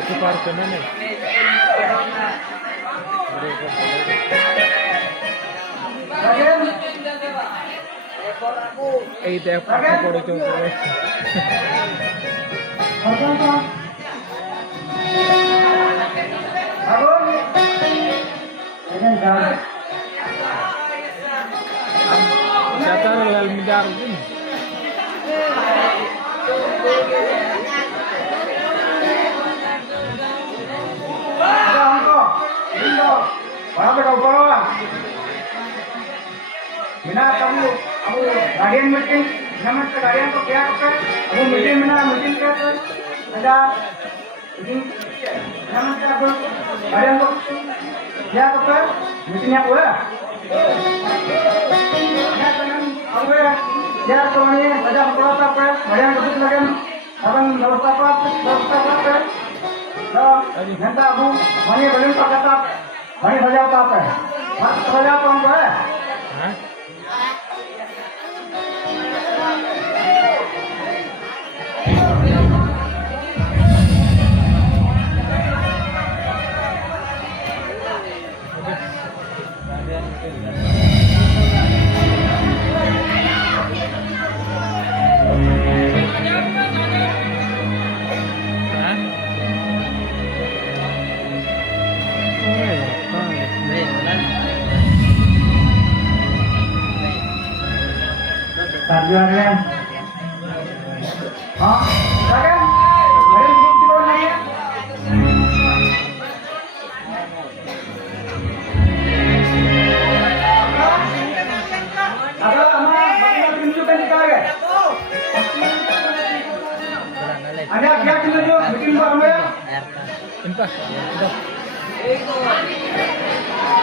Itu parkir mana? Itu apa poro coba. Siapa lal midar ini? बिना अब guardian meeting नमस्ते guardian को क्या करते अब मीटिंग बिना मीटिंग करते अच्छा नमस्ते अब गार्डियन को क्या करते मीटिंग है पूरा अब क्या करनी है बजा पड़ा था पे गार्डियन को कुछ लगे अपन व्यवस्था पे तो घंटा अब मनी बलिन पकड़ता मनी बजाता पे बजा कौन को है Sarjana, हाँ, क्या मेरे ग्रुप की कोई नहीं है? अगर हमारा बच्चा किंतु पे निकाल गए, अरे क्या किंतु जो मीटिंग पर हमें, इनका,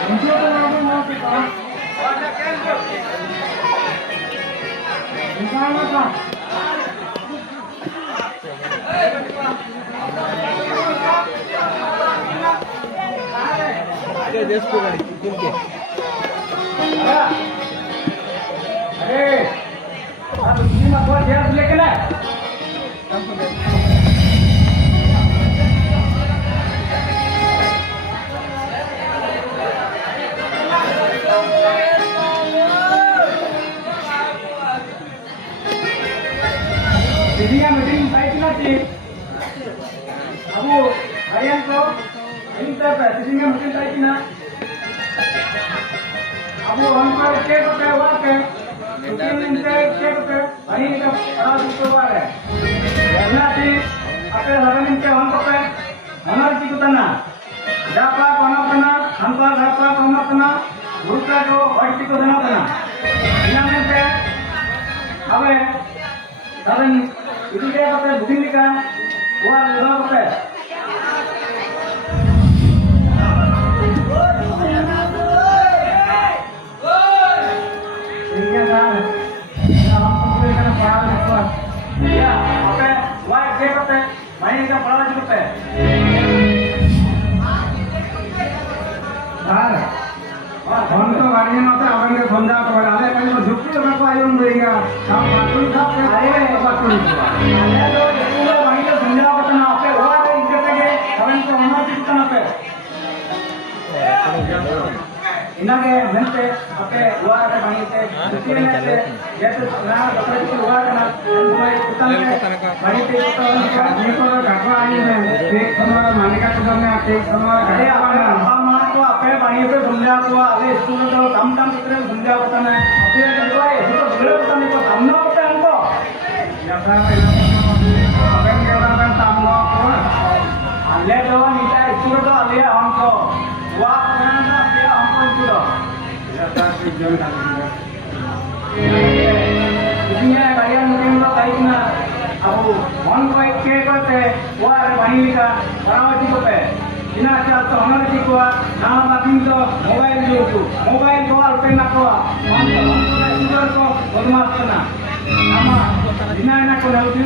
किंतु तो नाम नाम की कहाँ? अरे अब इसी में बहुत ध्यान लेके ना Jadinya meeting baik nanti. Abu, harian ko, ini apa? Jadinya meeting baik na. Abu, हमको क्या करते हैं वहाँ पे? meeting से क्या करते हैं? वहीं का आवाज उठवा रहे. nanti apa हरन इनके हम करते हैं? हमारे चीज़ को तना. जापा कोना तना, हमको जापा कोना तना, दूसरा जो वाइट को तना तना. इन्हें पे, अबे, हरन itu dia pakai booking ni kan, buat lima pakai. Ini kan, kalau pembeli kan parah lepas. Ya, pakai white dia pakai, main kan parah juga pakai. Parah. हम तो गाड़ी में होता है अपन के बंदा को बना ले कहीं तो झुक के मैं आयूं देगा हम बातुल साहब के अरे बातुल अरे तो पूरा वहीं तो समझा बतना पे हुआ है इज्जत के अपन को होना चिंता पे इनके मनते अपने हुआ है वहीं से दूसरे में से जैसे ना बकरे को हुआ है ना कोई कुतन में वहीं पे तो आदमी को घाटा आई है एक हमारा मानिका कुतन में आते हमारा घरे अपन तो अपने वहीं पे समझा तो अरे स्कूल तो कम कितने समझा बताना है अपने जो है ये तो बड़े बताने को सामना होता है हमको जैसा अपन के अपन सामना को अल्ले तो नीचे स्कूल तो अल्ले हमको हुआ करना अपने हमको स्कूल जैसा कि जो इसमें गाड़ियां मुझे तो कहीं ना अब वन को एक के करते वो वहीं का बराबर को पे ina चाहता हमारे जी को नाम बाकिंग तो मोबाइल जो तो मोबाइल को अल्पे ना को हम को बदमाश करना nama ina ina को ना उठे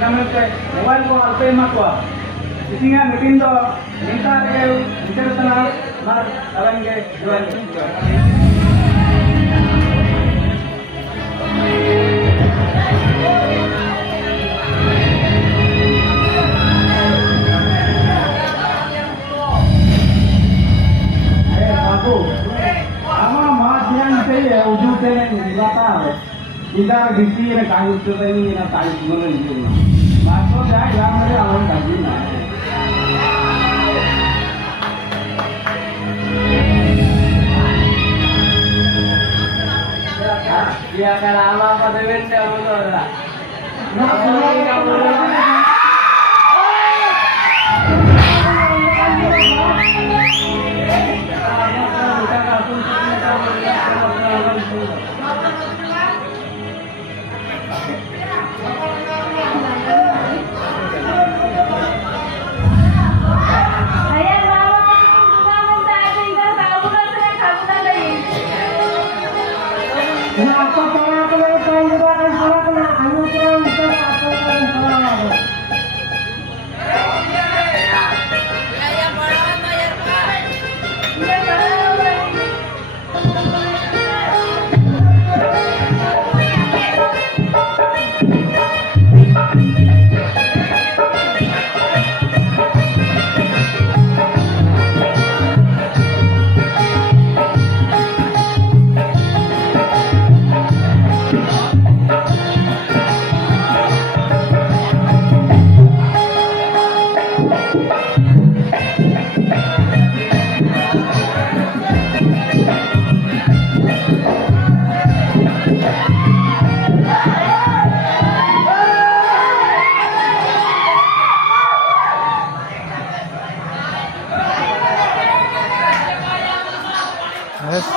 नमस्ते मोबाइल को अल्पे ना को इसीलिए मीटिंग तो नेता के इंटरनेशनल मार करेंगे जो Tidak gisi na kayu itu tadi na kayu semua itu. Masuk dah yang mana awak kaji na. Dia kalau lama pada benda betul lah.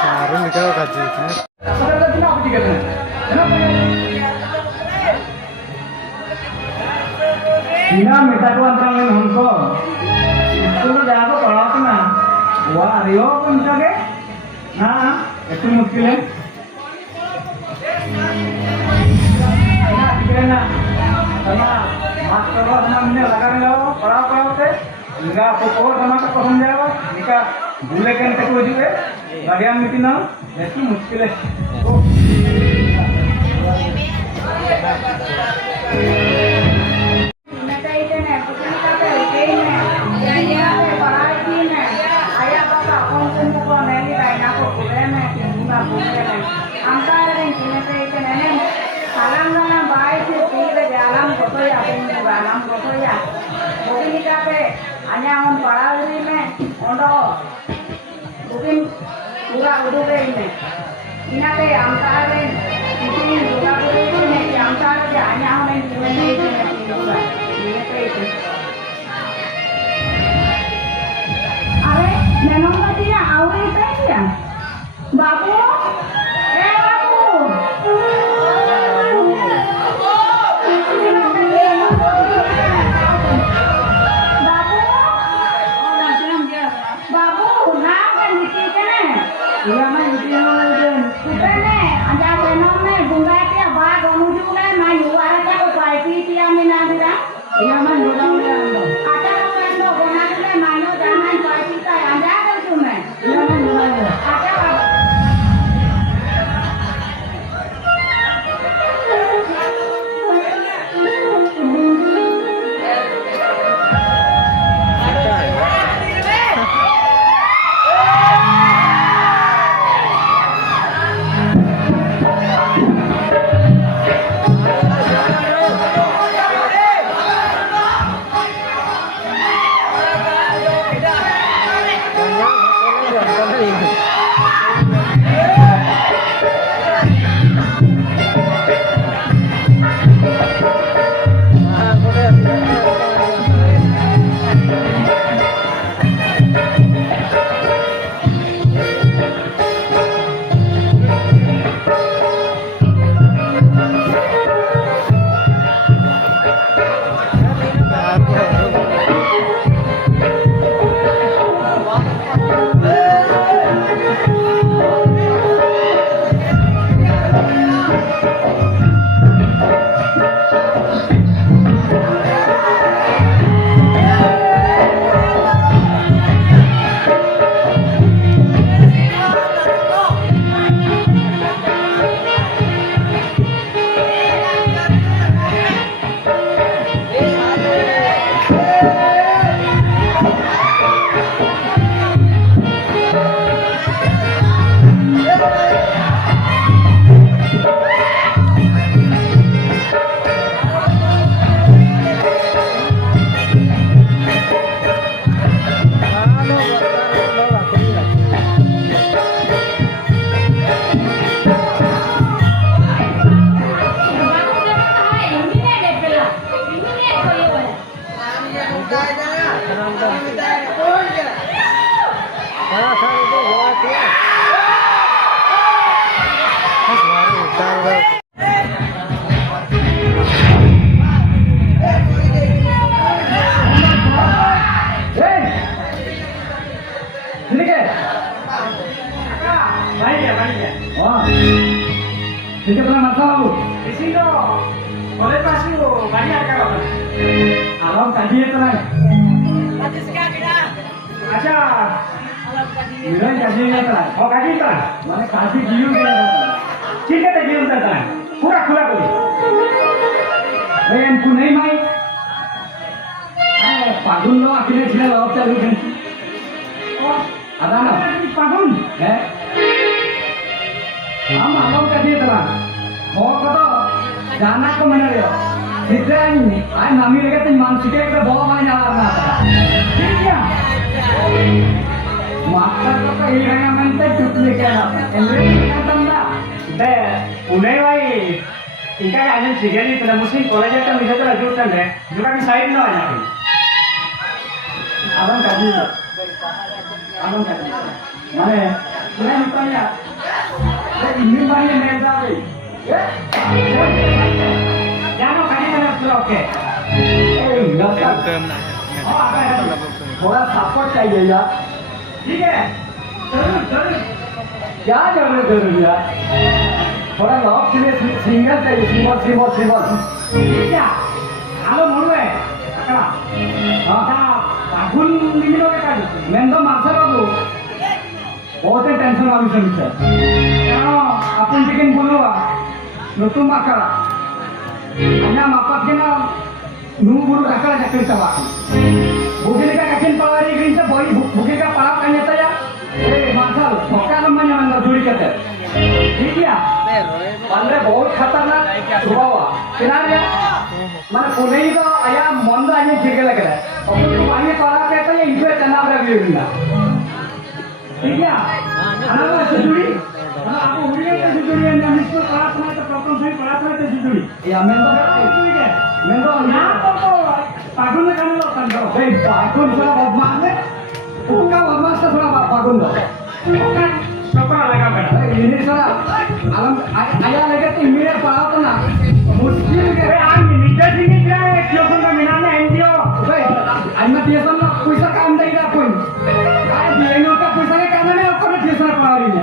Saru nikah kaji. Ina minta tuan tangan हमको itu jago kalau na wah Rio pun saja nah itu muskilnya ina tikena karena master sama ini lagan lo kalau se enggak pokok sama ke paham jawa nikah boleh kan ke tujuh bagian meeting na itu muskilnya Babu, Iya mah itu yang kita nih, ada fenomena bunga itu ya bagus. boleh pasti banyak kan orang. Alam tadi itu lah. Acha. Bilang kasih itu lah. Oh kasih itu lah. Mana kasih gium itu lah. Cik kita gium itu lah. Kurang boleh. Bayan punai mai. Pagun lo akhirnya sila lo cari kan. Oh ada na? Pagun. Am alam kasih itu lah. Mau kata janak ke mana dia? Kita ini, ay nami lagi tu manusia kita bawa mana jalan nata. Iya. Maka kata ini yang mana cutli kena. Ini kata nda. Deh, punai wai. Ika yang ada cigan itu na muslim college itu bisa tu lagi utang deh. Juga di side no aja. Alam kaji. Alam kaji. Mana? Mana misalnya? Ini mana yang menjadi? Jangan kali mana sudah oke. Enggak. Oh apa ya? थोड़ा support चाहिए यार. ठीक है? जरूर. क्या जरूर यार? थोड़ा लॉक के लिए सिंगल चाहिए. सिंबल. ठीक है? Halo mulai. Akala. हाँ. Tahun ini लोग क्या? मैं तो मास्टर बाबू. बहुत टेंशन वाली समस्या. क्या? अपन चिकन बोलूँगा. Nutum akala. Hanya mapat kena nunggu akala jakin sabak. Bukit ka kakin pawari green sa boy bukit ka palap kanya saya. Masal, bokal namanya mana juri kata. ठीक है? पंद्रह बहुत खतरनाक सुबह हुआ. किनारे mana पुणे का आया मंदा आने चिके लग रहा है. अपन तो पानी palap कहता है इंजॉय करना पड़ेगा बिल्कुल. ठीक है? अनावा सुजुरी. आप उड़िया के सुजुरी है ना इसको palap ना तो प्रॉब्लम सही palap ना तो सुजुरी. या मैं तो ना तो पागुन में करने लगता हूँ. भाई पागुन थोड़ा बदमाश है. उसका बदमाश तो थोड़ा पागुन दो. उसका कपड़ा लगा बैठा. ini थोड़ा alam ayah lagi तो मेरे palap तो ना मुश्किल के. भाई आज मिनिट sini क्या है? क्यों तो मिनाने NGO. भाई आज मैं tiasan ना पैसा काम नहीं रहा कोई. आज DNO का पैसा के काम में आपको ना tiasan पड़ा रही है.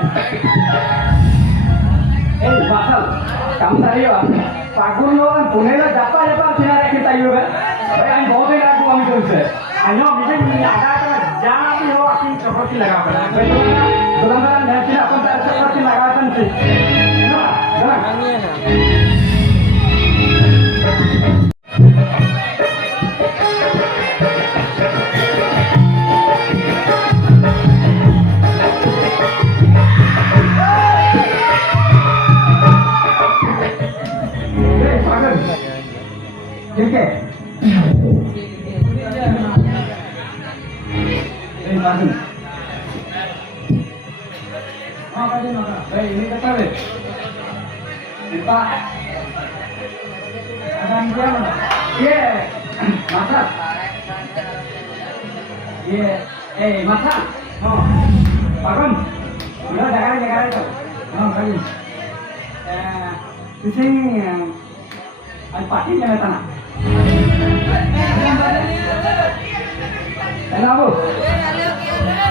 Basal, kamu tadi ya, Pagun lo kan Pune lo japa sinar kita juga. Yang बहुत ही रात कम चलते. अन्य विषय में आधा तो जहाँ भी हो अपनी चौकसी लगा पड़ा. दुकानदार ने फिर अपन चौकसी लगा सकते. ठीक है. Pagun. Ini kata be. Pak. Ada dia mana? Ye. Masak. Ye. Masak. Oh. Pagun. Dia jaga itu. Oh, kali. Di sini ada pati yang tanah. Kenapa?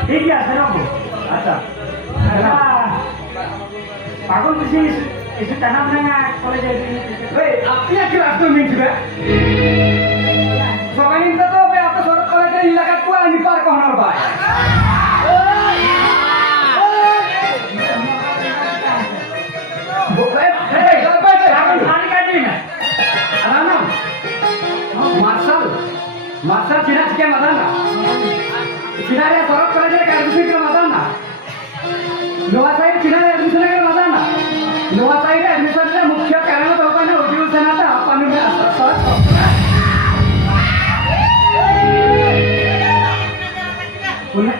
Iya, kenapa? Ada. Pagun di sini itu tanah mana kalau jadi ini. Hei, apa yang kelas tu min juga? Soalnya kita tu apa sorot kalau jadi ilakat kuah ini par kau nak buat. Hei, apa itu? Pagun hari kaji ni. Ada nama? Marsal Cina sekian madana. Cina dia sorot kalau jadi kerja sekian madana. Luar saya Cina dia kerja sekian madana. Luar saya dia misalnya mukhya karena tahu kan ujian senata apa ni sorot. Boleh?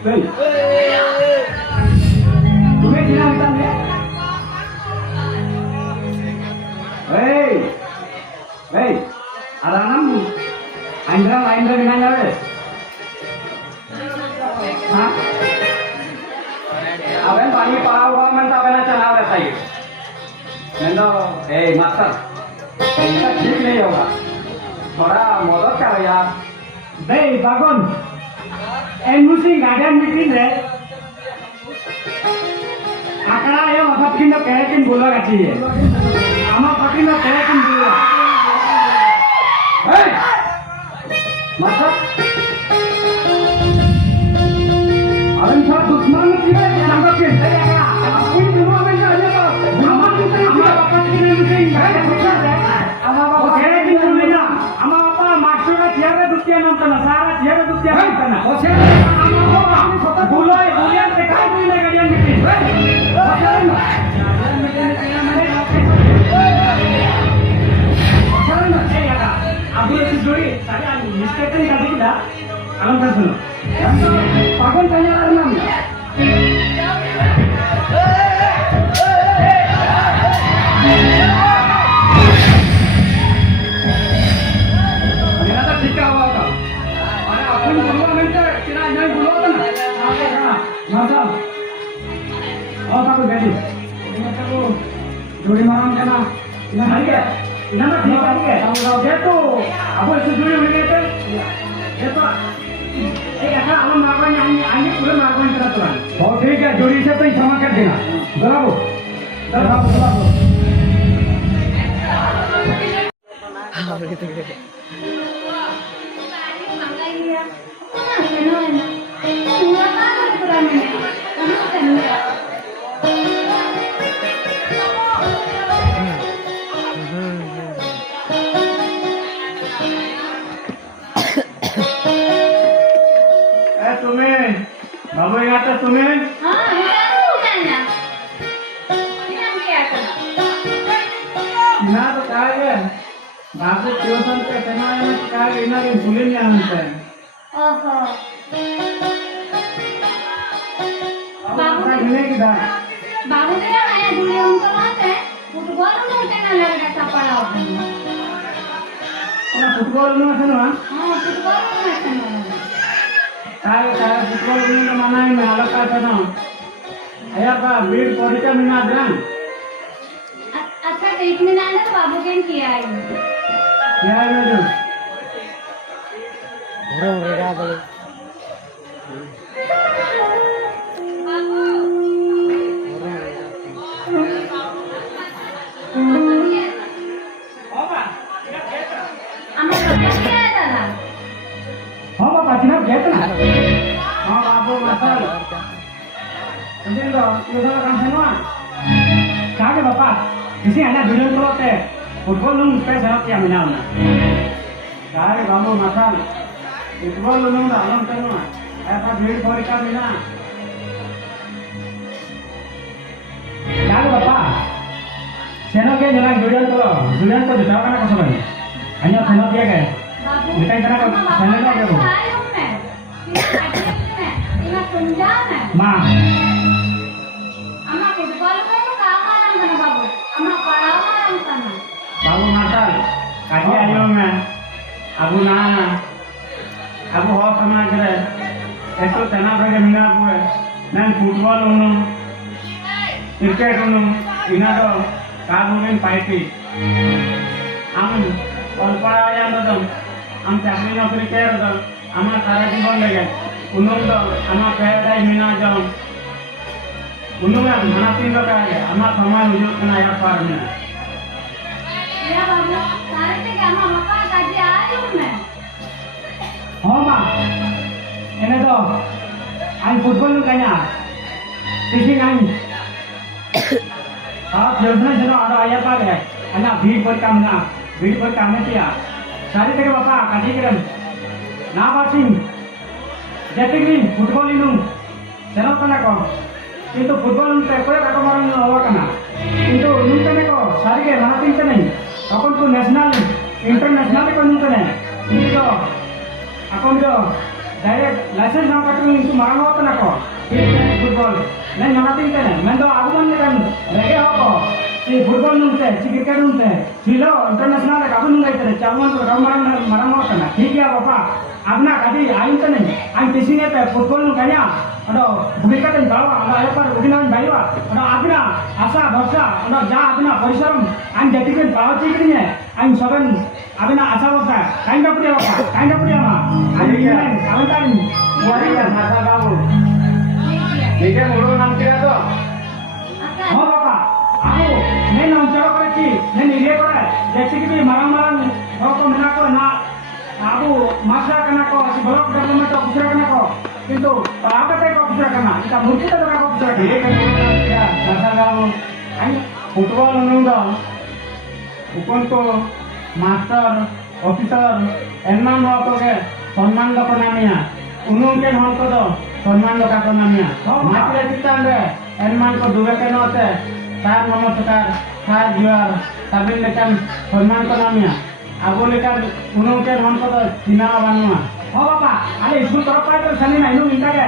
Boleh. Boleh Cina kita ni. Hey, ada nama? Indra binanya ada. Hah? Apa yang paling parah orang mana apa yang cakap ada saya? Mendo, master, ini ठीक नहीं होगा. थोड़ा मदद करो यार. Hey, Pagun, MUC garden meeting है. kena ya masa pin no kayak pin bola kaci ya. Ama pakin no kayak pin bola. Hei, masa? Alam sa dushman sila nangkap pin. Aku ini semua benda aja pak. Ama apa pin no kayak ama apa kayak pin bola na. Ama apa master ka tiara duktiya nam tana sara tiara duktiya nam tana. Oke. Bulai bulian tekai bulai kalian bikin. Aku itu juri, saya mistaken kasih kita. Alam kan suno. Pagon tanya alam. Ternyata tiga awal kau. Ada aku yang dulu minta kira jangan dulu kan. Masa. Oh aku jadi. Ini aku juri malam kena. Ini hari ya. Ini mah dia kan ke. Tahu dia tu. Aku itu juri minta. Dia tu. ऐसा हम मारवानी आगे पूरे मारवानी करा तुरंत बहुत ठीक है जोड़ी से तो क्षमा कर देना बराबर बराबर बाबू यहाँ तो तुम्हें हाँ जाना ना तो कहा है बाबू ट्यूशन पे चला है तो कहा है इन्हें भूले नहीं आना चाहिए ओहो बाबू का घूमने की दार बाबू तेरा आया दूल्हे उनको बात है फुटबॉल में उठना लग रहा था पड़ा ना फुटबॉल में है ना हाँ फुटबॉल में उठना काय फुटबॉल में मना है मैं अलग का था ना आया पा बीड़ परीक्षा में ना ध्यान अच्छा ट्रीट में ना तो बाबू के किया है क्या है मेरे बड़े बड़े बोले हाँ बाबा जिन्हें कहते हैं हाँ बाबू मसल समझें तो ये सारा काम है ना क्या के बाबा किसी अन्य वीडियो को होते फुटबॉल लूँ पे सर क्या मिला उन्हें क्या के बाबू मसल फुटबॉल लूँ ना आलम करना ऐसा भीड़ भर का मिला क्या के बाबा सेना के जना वीडियो तो दिखाओ करना कैसे बने अन्य सेना क्या गए दिखाई करना सेना का क्या हो माँ अम्मा फुटबॉल में तो काम आराम करना बाबू अम्मा पढ़ाओ आराम करना बाबू माता काटी आयो मैं अबू ना अबू हो समाज रे ऐसो तना भगे मिना हुए मैं फुटबॉल उनु क्रिकेट उनु इना तो काबून पाइपी हम पलपड़ा या तो हम चाकरी नौकरी कर दो हमारा सारा जीवन लगे उन्होंने तो हमारा पैराडाइज मिना जाओ उन्होंने खाना पीना का है हमारा समय हुजूर करना यार पार में या बाबू सारे से क्या अम्मा मक्का काटी आयु मैं हाँ माँ इन्हें तो आज फुटबॉल में कहीं किसी नहीं आप योजना चलो आरो आया पार है ना भीड़ पर काम किया सारी तेरे बापा काटी करम ना बासिंग जैसे कि फुटबॉल इनु चलो तना को किंतु फुटबॉल उनसे कोई काटो मारन हुआ करना किंतु उनसे ने को सारी के माना तीन नहीं अपन तो नेशनल इंटरनेशनल को उनसे नहीं किंतु अपन जो डायरेक्ट लाइसेंस ना काटो इनको मारना होता ना को फुटबॉल नहीं माना तीन नहीं मैं तो आगु मन लेकर लगे हो को ये फुटबॉल नुंते क्रिकेट नुंते चिलो इंटरनेशनल काबू नुंगा इतने चालमान तो मारना होता ना ठीक है बापा अपना कभी आयु तो नहीं आयु किसी ने पे फुटबॉल नु कन्या अडो भूमिका तो बावा अडो आया पर उदिना बाईवा अडो अपना आशा भरोसा अडो जा अपना परिश्रम आयु जति के बाव चिकनी है आयु सबन अपना आशा भरोसा काइन का पुड़िया मा आयु ये आवतानी वारी का माता बाबू ठीक है मोरो नाम क्या तो अच्छा हो बाबा aku నేను చలో వచ్చి నేను ఇదే కూడా జెసికి మరం మరం ఒక మినాకో నా aku masa kena ko si blok government officer kena ko কিন্তু apa teh ko officer kena kita mungkin ada ko officer ini kan ya masalah ai football nunggu ukon ko master officer enman ko ke সম্মান ko namanya unung ke hon ko do সম্মান ko namanya mati kita ande enman ko dua ke note sar namaskar sar juar sabin lekan সম্মান ko namanya Aku lekan unung ke hon ko do sina banua oh bapak ale school तरफ पाए तो सनी ना इनु मिलता के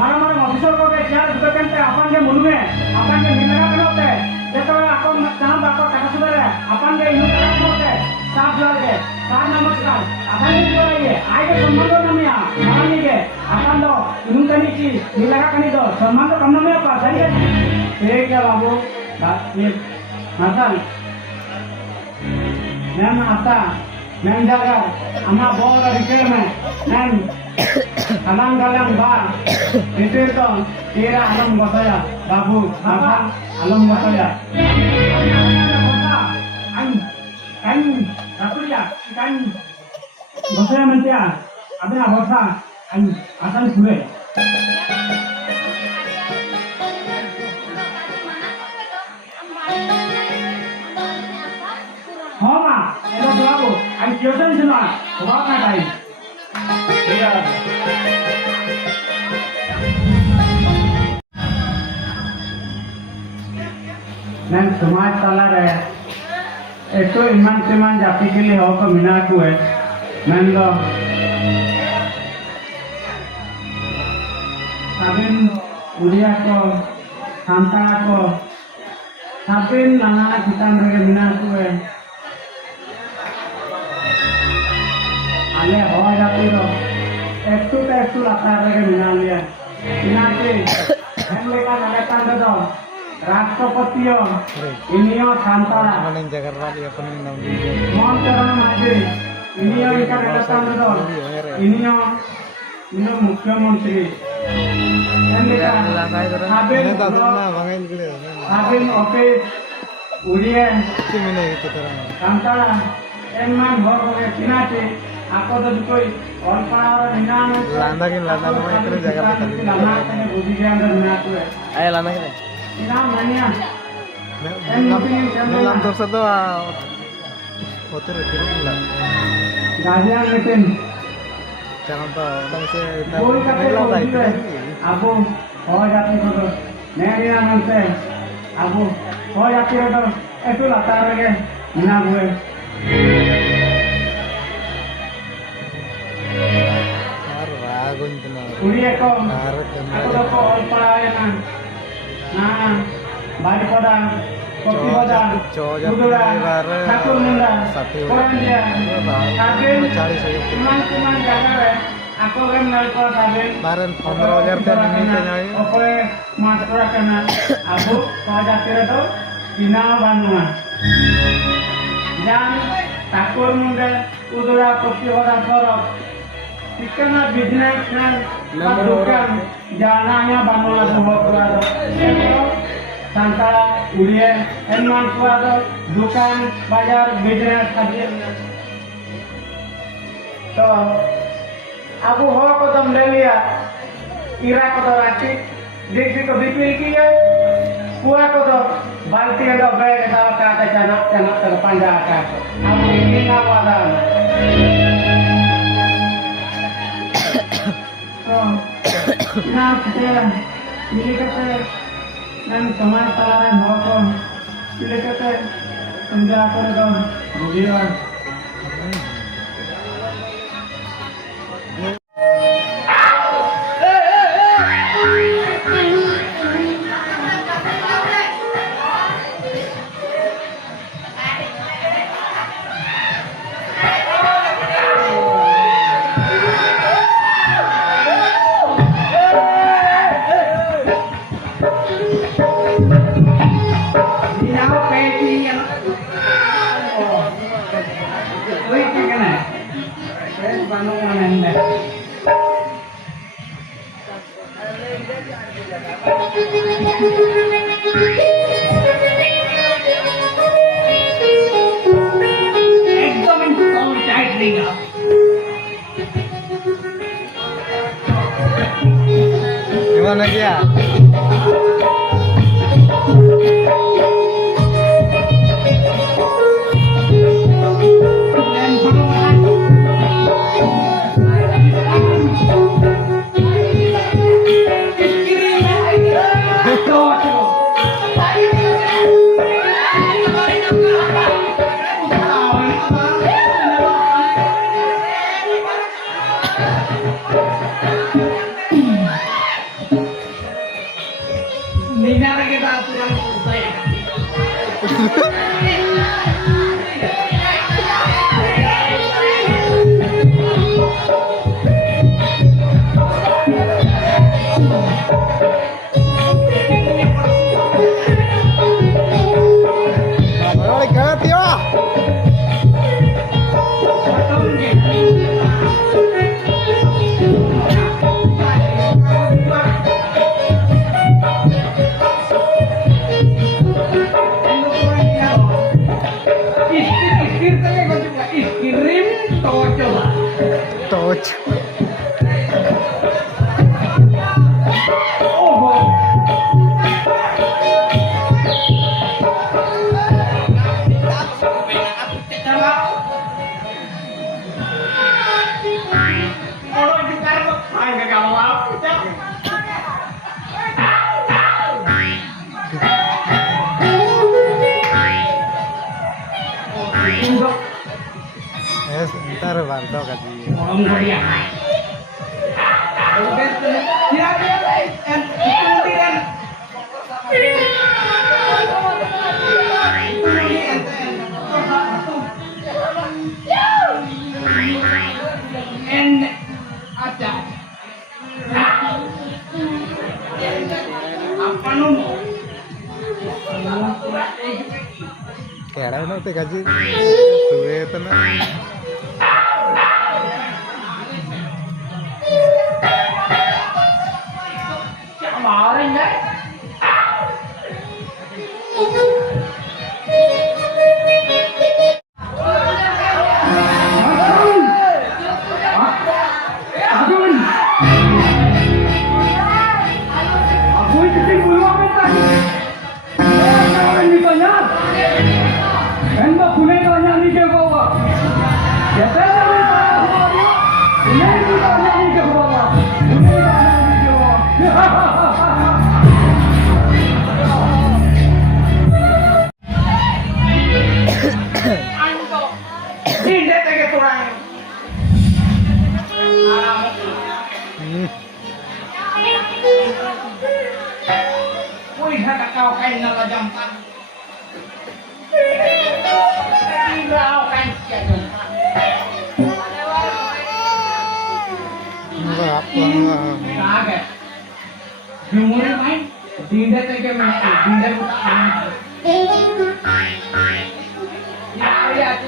मारा officer को के चार दुकान पे अपन के मुनु में अपन के मिलना करते देखो अपन काम बाप का सुधर है अपन के इनु करते होते साफ लगे सार नमस्कार अपन के बोलिए आए के सम्मान तो नमिया मारनी के अपन दो इनु कनी की मिलना कनी दो सम्मान तो कम नमिया apa सही है ठीक है बाबू ये मसल मैं आता मैं जागा अम्मा बोल रिकेल में मैं alang galang ba itu to kira alam basaya babu apa alam basaya kan rapulia kan basaya mentia ada basa kan asan sure Homa, itu babu, an kiosan semua, bawa kai. Iya. Dan समाज तला रहे एतो इमान सेमान जाति के लिए हो को मिना को है मैं लो साबिन उड़िया को सांतारा को साबिन नाना कितान रहे मिना को है आले हो जाती रो एकटू लाता रहे मिना लिया मिना के हम लेका नलेका दो राष्ट्रपति इनियो सांतारा Maling Jakarta dia pening nam di. मोंटरन माजे इनियो इनका नलेका दो इनियो मुख्यमंत्री एंडेका Ini tak pernah bangin gitu. हाबिन ऑफिस उड़िया Cimene gitu terang. सांतारा एनमान भर के चिनाते आपको तो कोई और पावर निनान Landa में इतने Jakarta tadi. लना के बुद्धि के अंदर मिना को है Ayo landa kita. इना मानिया Dalam terus itu hotel itu lah. गाजिया लेकिन Jangan tahu orang sih. कोई का Ini lah itu. आपको हो जाती हो तो नहीं ना से आपको हो जाती हो तो ऐसे लगता है कि मिना हुए Ragun itu nah. उड़िया को Narik aku तो को और पड़ा है ना बाड़ी पड़ा कोटी पड़ा उधरा ठाकुर मुंडा कोरन दिया आगे कुमान जागा है aku kan nol ko sabi Kemarin 15,000 teh minta nyai. oke master kana aku pada kira to ina banua dan Thakur मुंडा उधरा कोटी पड़ा sorok इतना बिजनेस में दुकान जाना banua semua berada Santara ulia enman kuado dukan bazar bisnes hadir तो अब हो को तुम ले लिया इरा को तो राशि देखी को बीपी की है कुआ को तो बाल्टी का बैग का काटा चना चना कर पंजा का अब ये ना वाला तो ना से ये कहते dan समाज तलारे हो को ये कहते पंजा कर दो बुझिया एकदम install tightly up. Gimana dia? Then follow on. Nina kita aturan saya. Balik ke Tio. Iskirim tocho. Touch. Oh. Ntar bantu kasih. Kera no te kasih. Sube tenang. Kemarin deh. Aku itu tinggal apa tadi? Jangan ditanya. Anda boleh tanya ni ke bawah. Ya saya boleh tanya bawah. Ini tanya ni ke bawah. Ini tanya ni ke bawah. Tidak tegak kurang. Wih, kata kau kain nala jampan. Kau kain jampan. Kaget. Jumur main. Tidak tegak main. Tidak main. Ya,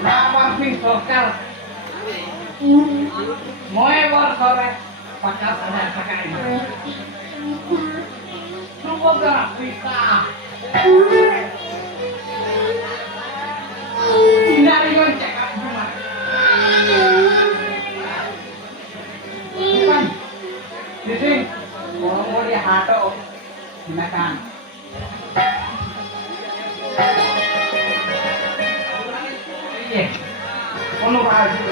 nama pisokal. Moe war sore. Pakas ada pakai. Coba gerak bisa. Tidak ingin cakap cuma. Bukan. Di sini. Mau dia hato. Gunakan. Iya. Ono baju.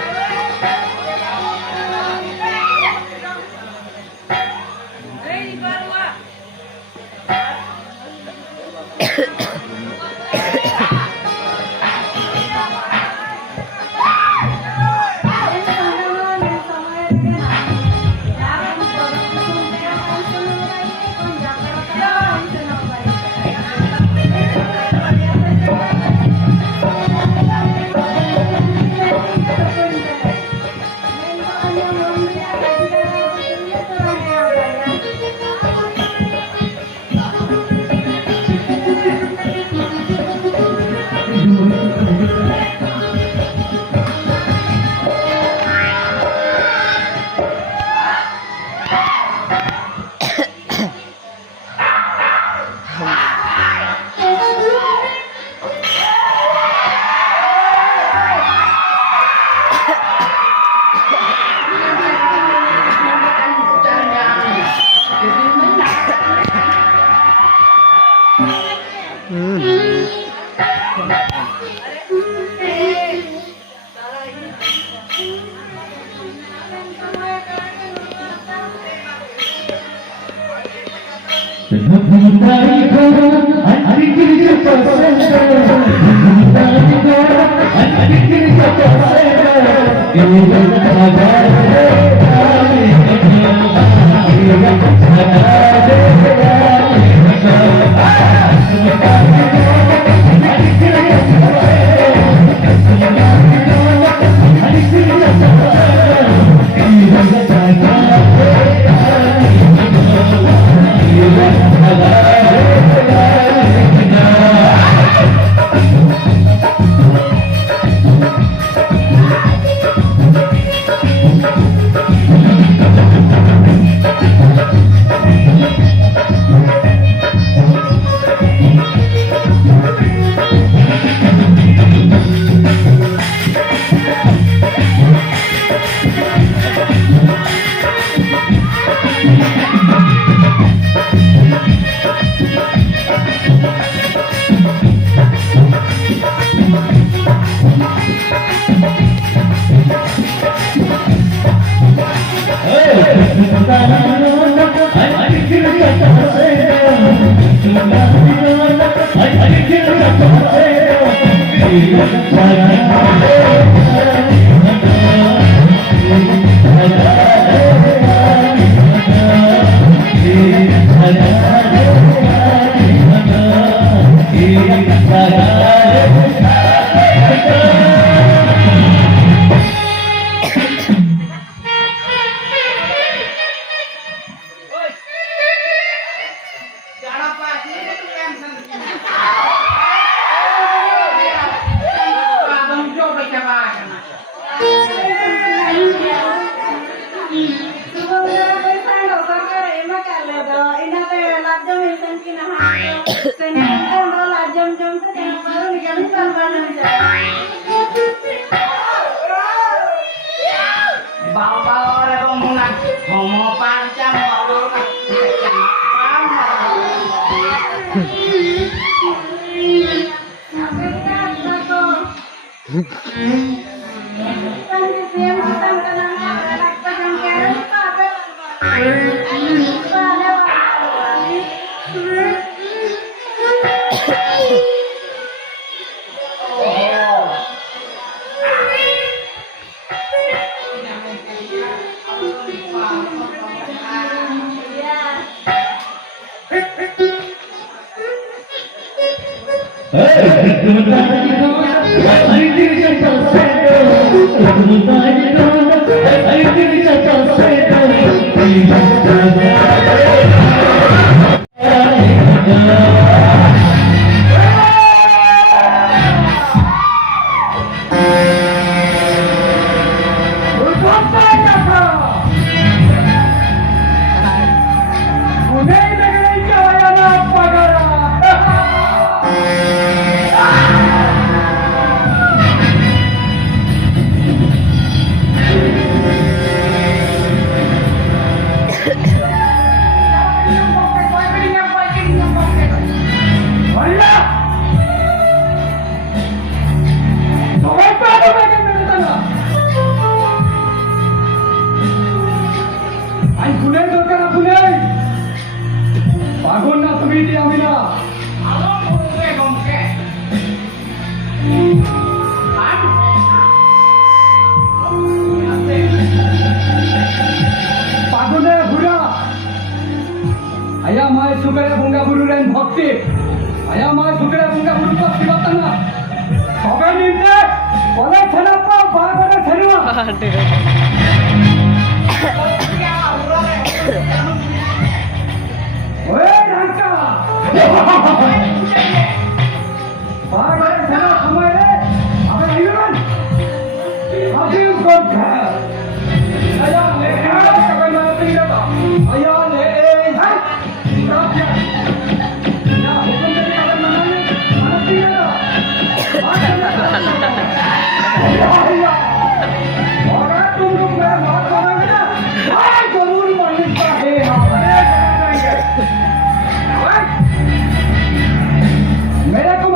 मेरे को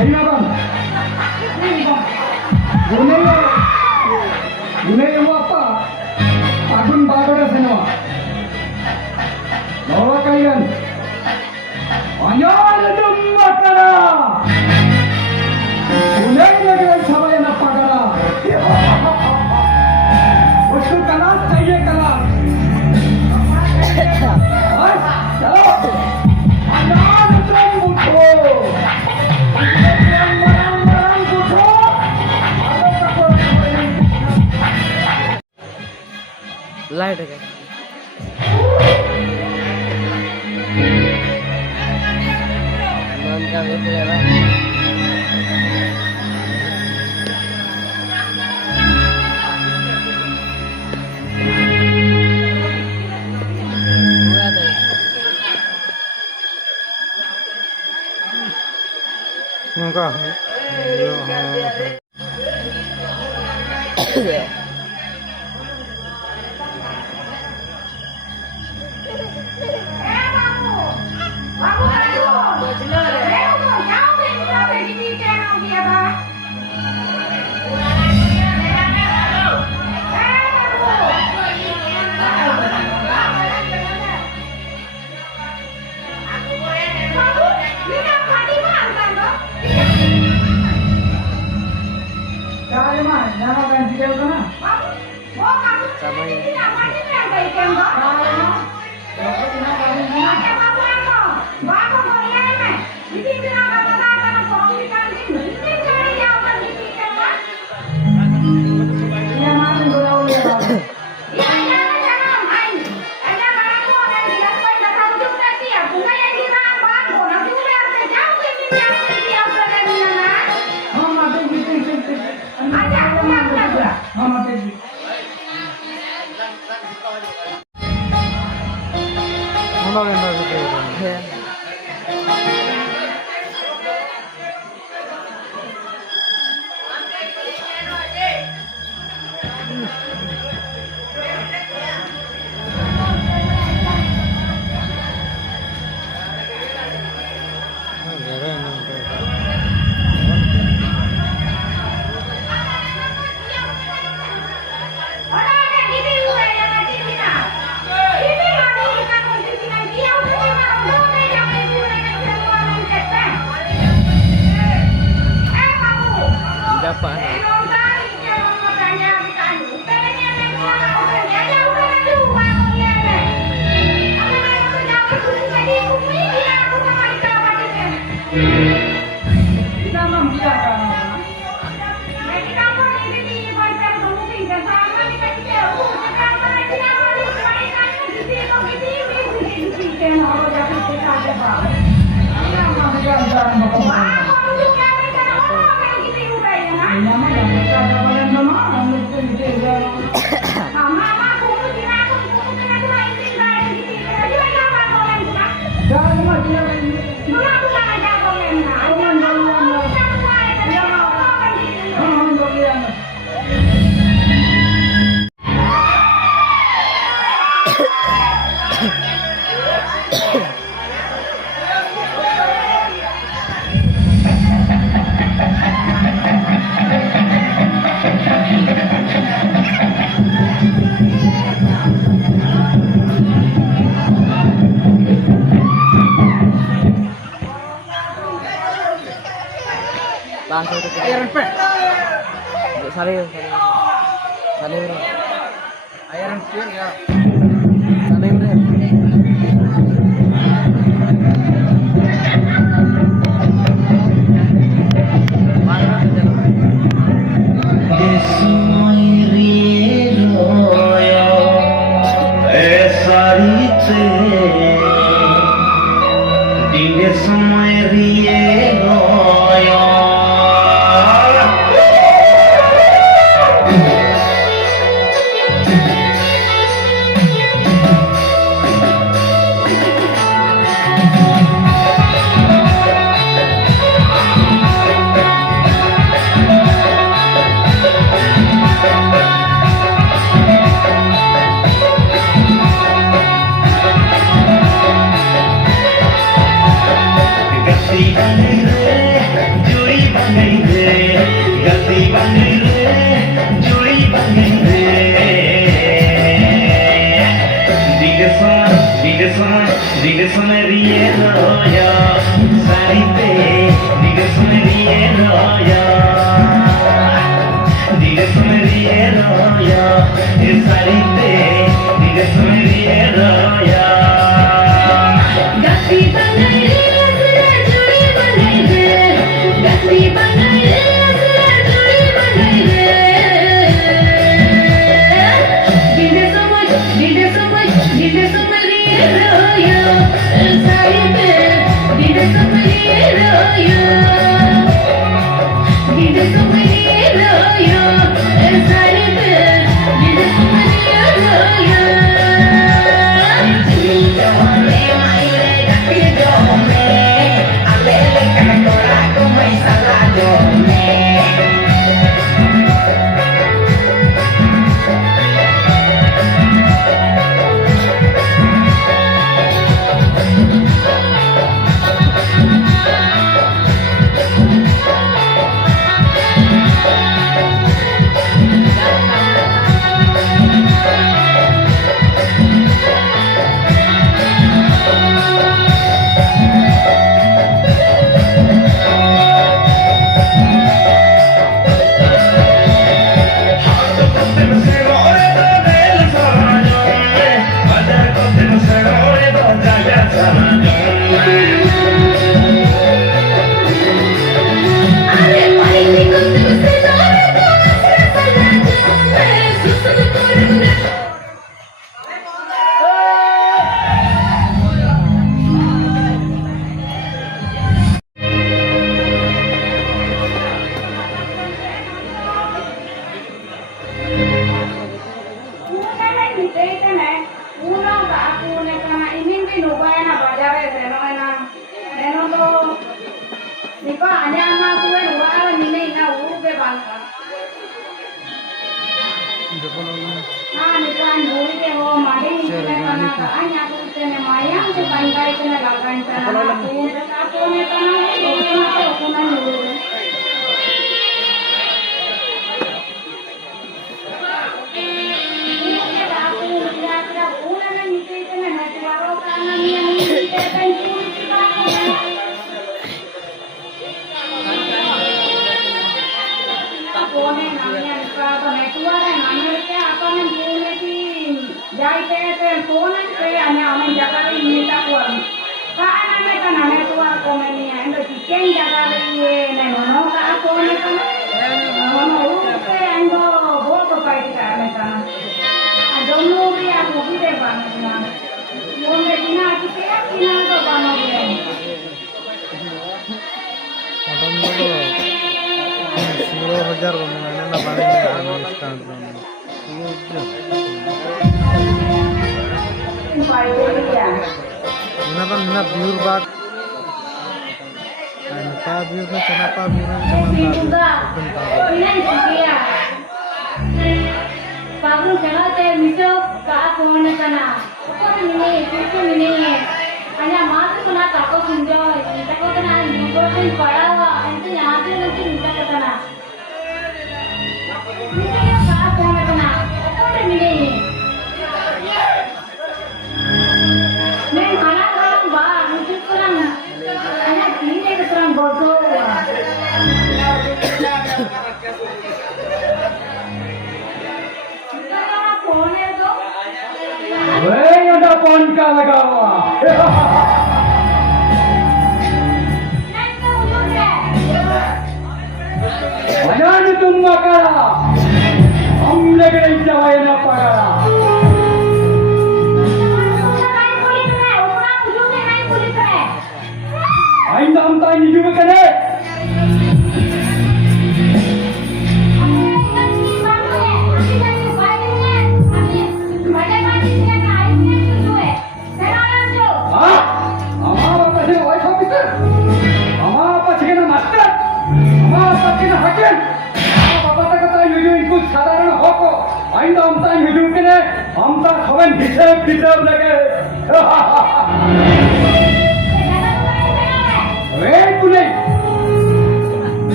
Ayo bang. Gunai apa? Agun bagara senwa. Bawa kalian. Ayo lejum matara. Gunai lagi sama yang apa kara? उसको कला चाहिए कला चलो अनाज तुम उठो लाइट है नाम क्या बोलेगा Iron Fist. Salib. Iron Fist ya. Salib bro.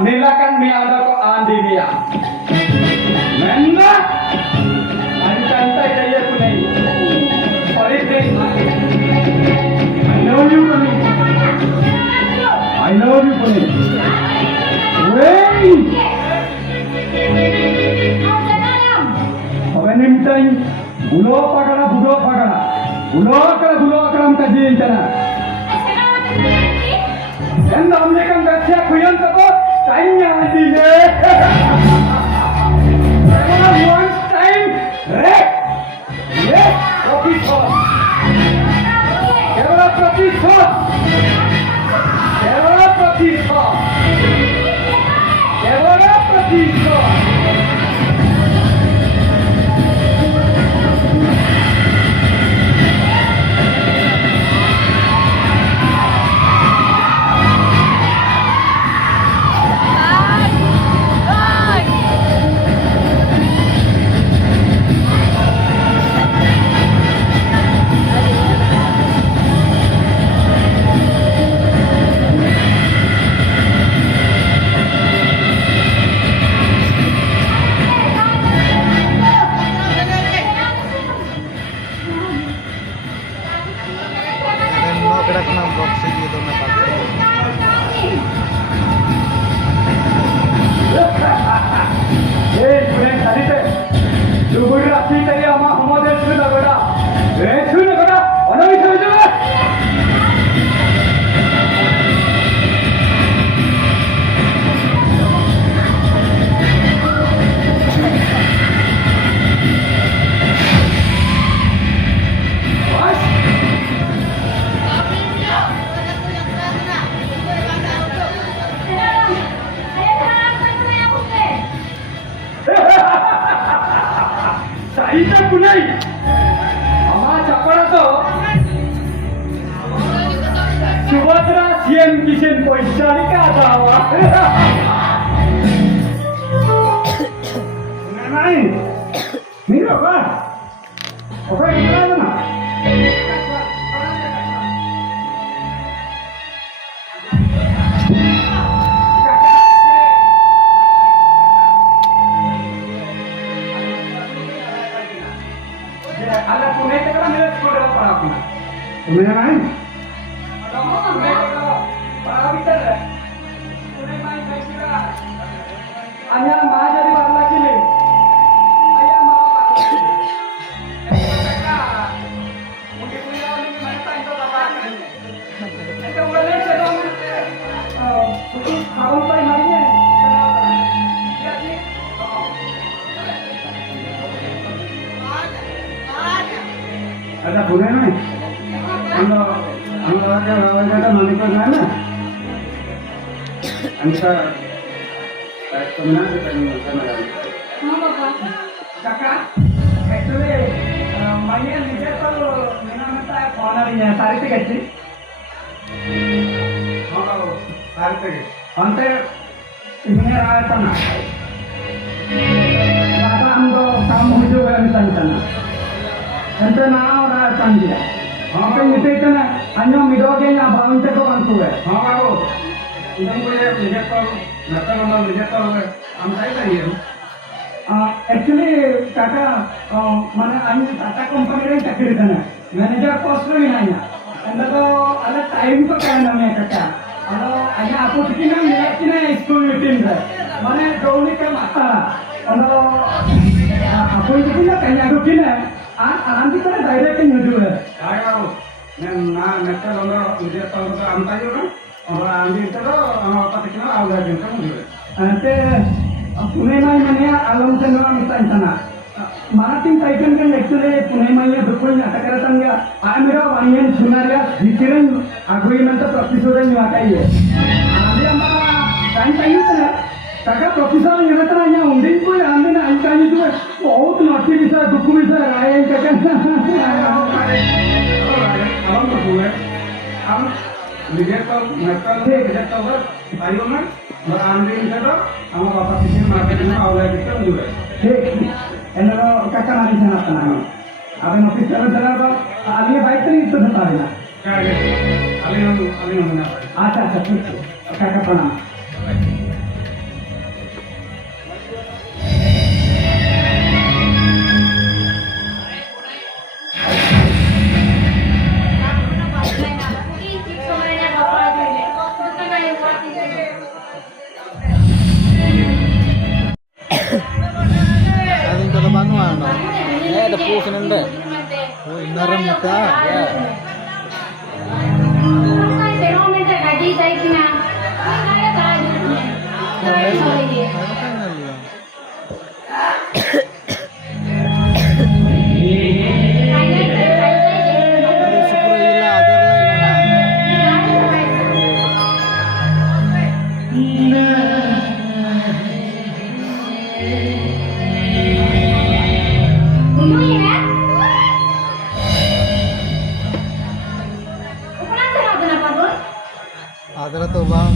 Nilakan mi ada ko andi dia. time bulo pagana bulo akram kaji intana and हमने kan gacha kuyan tabo time nya adi le one time rek profit Kerala Dan mau gerak unboxing gitu na pasti. friend salite duguri rapi tari ama hamade suna goda suna goda anami samjha Salite punai ama chapara to Subhadra CM Kishan Poishalika dawa Nai Mira ba Oke gimana na Ala Pune te kala mere school ra para apna Pune na nahi Pune te kala para bitar Pune mai kaisira anya ma jadi wala kile aya ma ka muke punya ni mana ta itu apa itu boleh sedang itu kawan pai marinya ya ni ada Pune nahi हम आगे वाला मालिक को ना ना अंसा तुमना के करना करना हां बाबा काका एक्चुअली मानिए निजे तो मेना मता कॉर्नर है सारी पे गच्ची हां बाबू सारी पे अंते इन्हें रायता ना बाबा हम तो काम हो जो है मितांतना अंते ना रायता दिया हां पे मितेतना अन्य मिडोगे ना बाउंटे को बनतु है हां बाबू इधर मुझे निजे तो नता नंबर निजे तो हम सही करिए एक्चुअली काका माने आम्ही टाटा कंपनीला चाकरी करना मॅनेजर पोस्ट रे नाही ना अंदर तो आला टाइम तो काय ना मी काका आलो आया आपो किती ना मिळत नाही स्कूल मीटिंग रे माने दोन्ही काम आता आलो आपो किती ना काही आडो की ना आंधी तर डायरेक्ट निजू है काय बाबू ना नक्का नंबर निजे तो आमता यो ना और आंधी तो हम पता किना आउगा दिन का मुझे ते पुणे माई मने आलम चंद्र मितांतना मराठी टाइटन के एक्चुअली पुणे माई दुकोई नाटक करतांगा आ मेरा वायन सुनारिया हितिरन आगोईनंत प्रतिशोधन वाटाइए आंधी आम्हाला टाइम चाहिए था काका प्रोफेसर निरतना या उंडिन को आंधी ना अंकानी तो बहुत नोटी विषय दुख विषय रायन काका हम तो हुए हम निजे तो नटल से निजे तो आयो ना और आंधी से तो हम बापा किसी मार्केट में आउला कितना दूर है ठीक एनो काका मारी से ना तना अब नोटिस कर चला तो आगे बाइक नहीं तो था ना क्या है अली हम ना अच्छा अच्छा ठीक है काका प्रणाम Aling kalaban mo ano? ada pusin anda. Oh, inaram kita. Ya. Ano ka na liya? Ay, super ila, agar lang na. Adara to bang?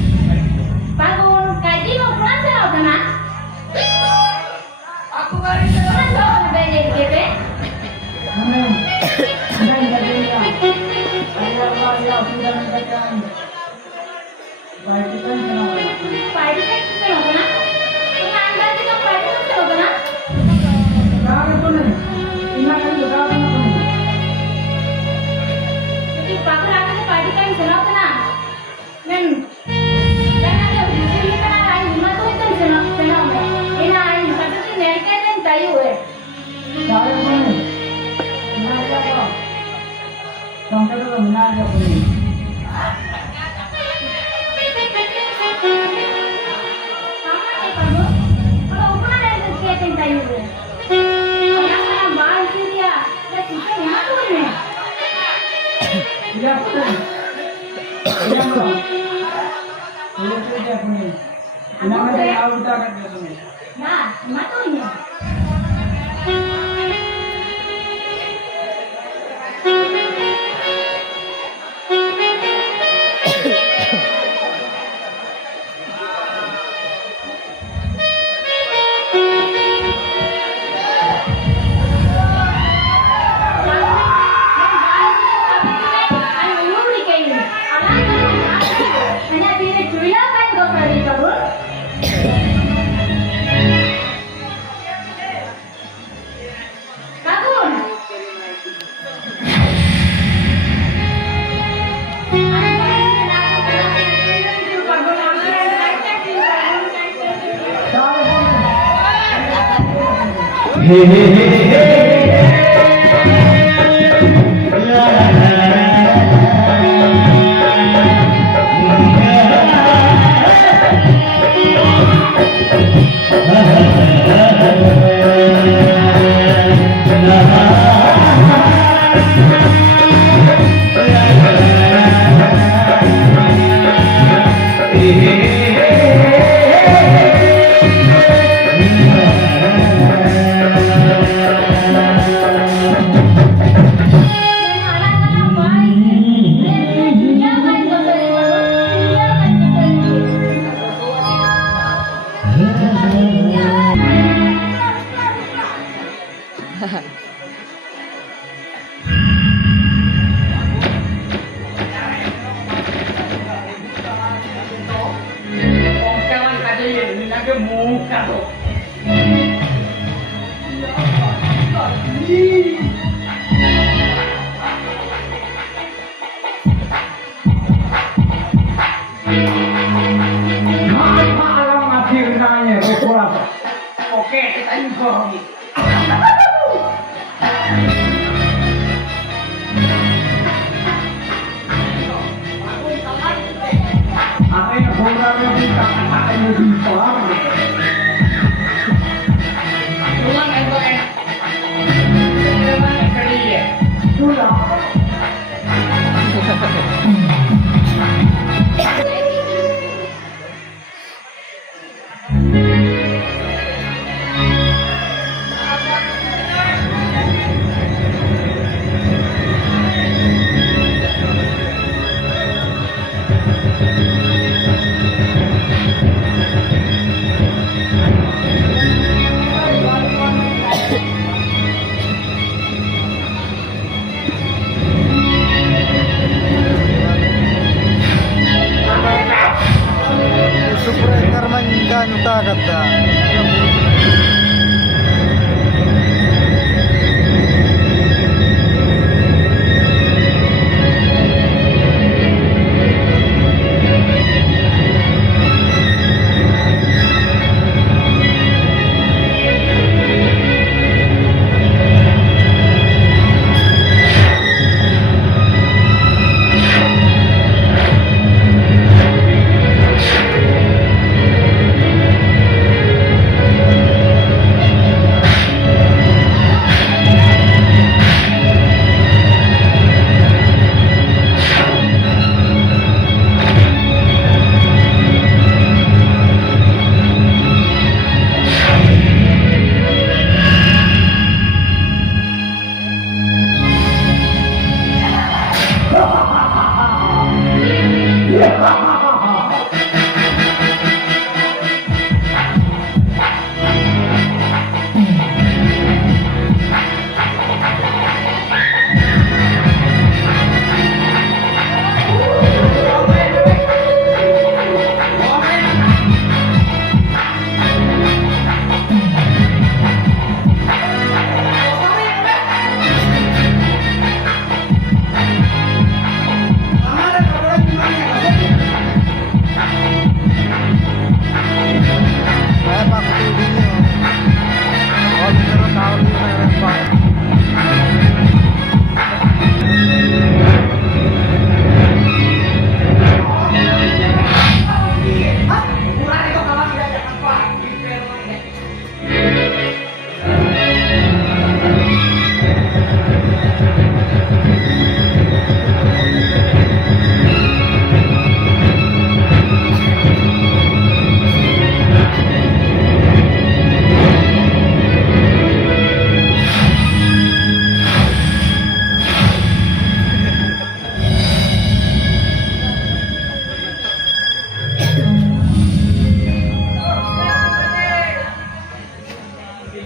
Oke, kita info. Apa yang programnya kita katakan lebih paham? Pulang itu enak. Bagaimana kalian? Pulang. Iya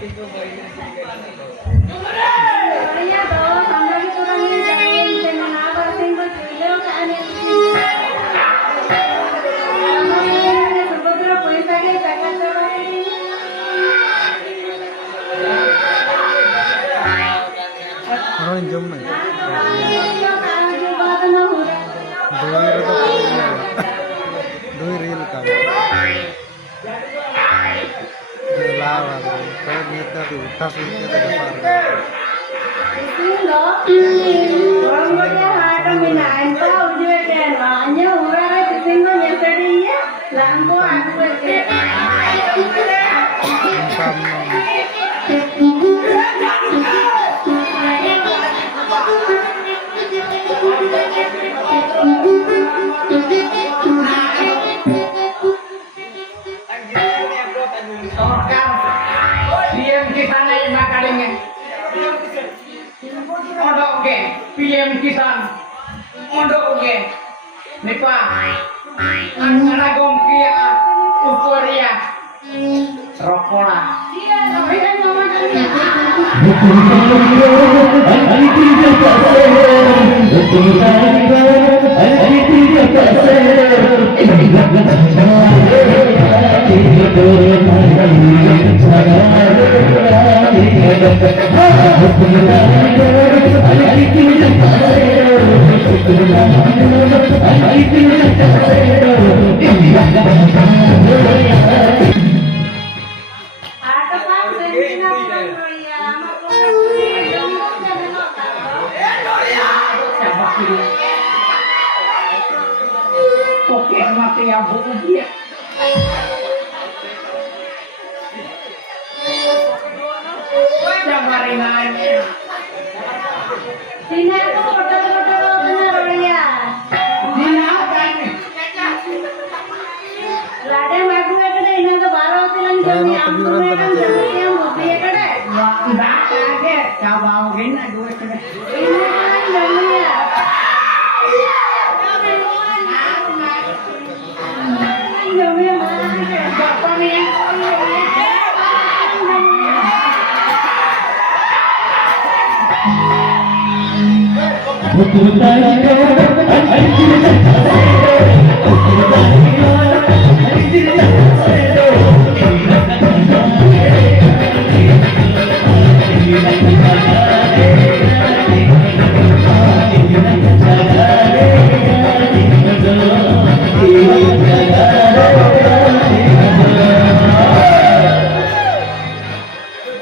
dong, sampai kurangnya jangan dengan apa sih mbak Julio kan ini sebetulnya polisnya jangan cobain. Orang jam nih. Doi reel का लावा तो नेता भी उठा से नेता के पार Rambutnya ada minain tahu juga kan, hanya orang itu single yesterday ya, lampu aku PM Kisan Mondok oke Nipa Angara gongkia Uporia Rokola Oke mati ya buku dia. Jangan main-main. Sini aku foto-foto benar ya. Dina kan. Lada magu ekade ina to baro tilan jami ambu kan jami am hobi ekade. Enggak ada. Coba mungkin aku ekade. Ina kan jami ya. Jami mana? Bapak nih.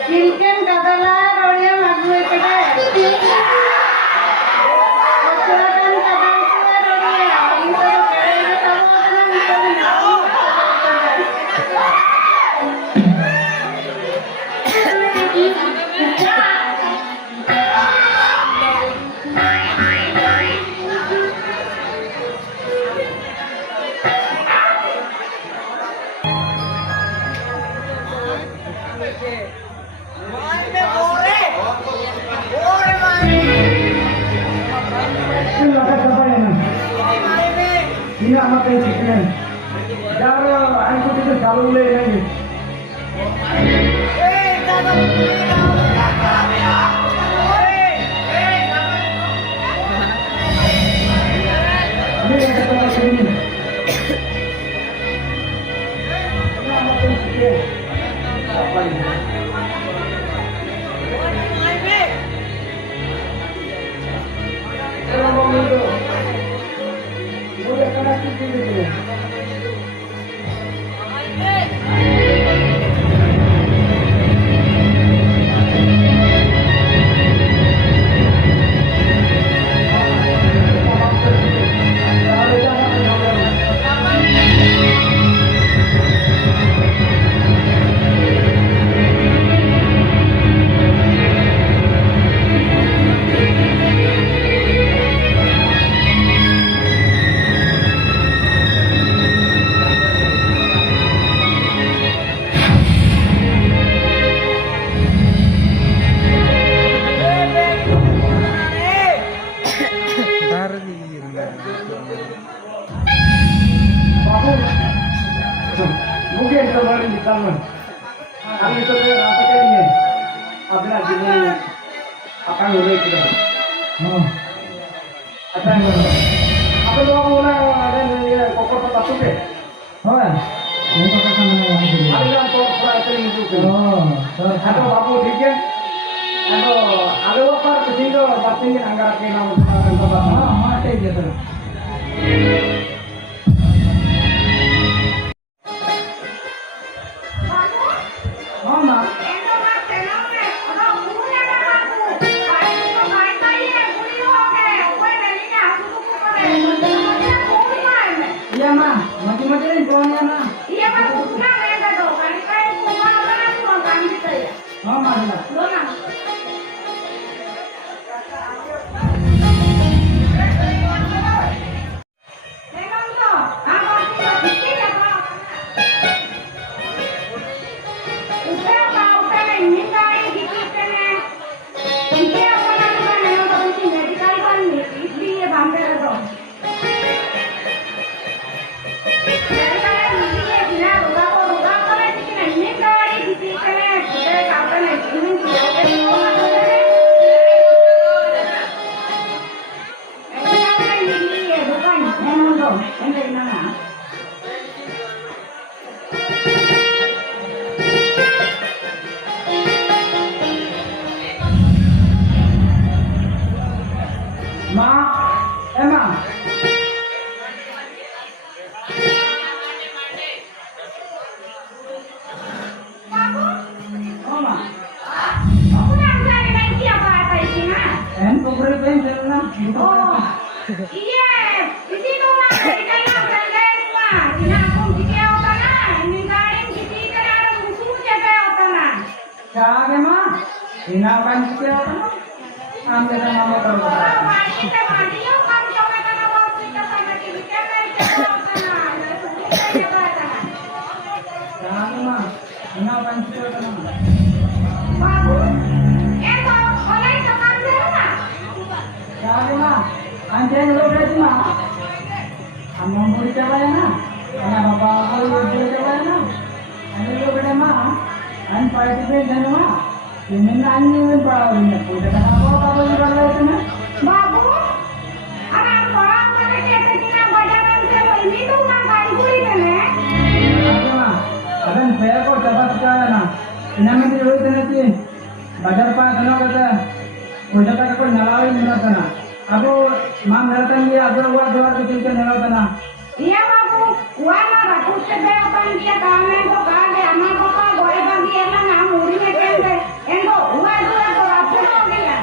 Silken kadala roya magu ekade. Silakan kadala roya. Itu kayaknya kamu Tidak makan chicken. Jangan aku tidak selalu lagi. Ini yang kita sini. Tidak makan chicken. Apa ini? Kalau mau itu, boleh kena chicken itu. Kami ulit kita. Oh. Apa yang baru? Apa doa mula ada ni kokor tempat tu ke? Oh. Ini kata sama orang itu. Ada yang kok pura itu itu. Oh. Ada babu dikit. Ada apa kesinggol pasti anggar kena tempat. Ah, mati je tu. Mama. Iya mah, macam-macam pokoknya mah. Iya mah, punya mereka tu. Kali kali semua orang tu orang kami kita ya. Oh mah. Dona. Memang tu, apa sih kita ya kalau udah mau kena mintai gitu kena. Ini apa namanya memang penting jadi kali kan ini dia bangsa tu. Jadi kalau ini dia udah kalau kita mintai gitu kena, kita kapan ini Ma, Emma. Oh ma. aku nak cari lagi apa ini nah? Pemberi pensil lah. Oh, iya, di sini lah kita yang berada rumah. Ini aku kita otak ini garing kita kan ada musuh jaga otak. Kaya ma. Inapan siya. Ang ganda mama ko. Orang mati kita mati yang kami coba kan apa kita sampai kita kan jaga otak. Jaga otak. Kaya ma. Inapan siya ka ma. Bagus. Oleh teman saya. Kaya ma. Anjay lo berarti ma. Among buri ka ba na? Ana baba ko buri ka ba na? Ano lo berarti ma? An participate na ma. Ini nanya berapa ini? Udah kenapa kalau berapa itu na? Bagus. Anak orang mana kita cina bajaran saya ini tuh nampak buri kan ya? Kaya ma. Adan saya ko dapat kaya na. Inamit yung ito natin. Bajar pa ano kata. Udah kata ko nalawin mo na. Ako mang naratan dia agak uat doar kecil ke nalawin na. Iya bagus. Warna bagus seberapa dia kami tuh kade anak bapak boleh bagi enak ngamurinya kende. Endo uat uat tuh apa dia?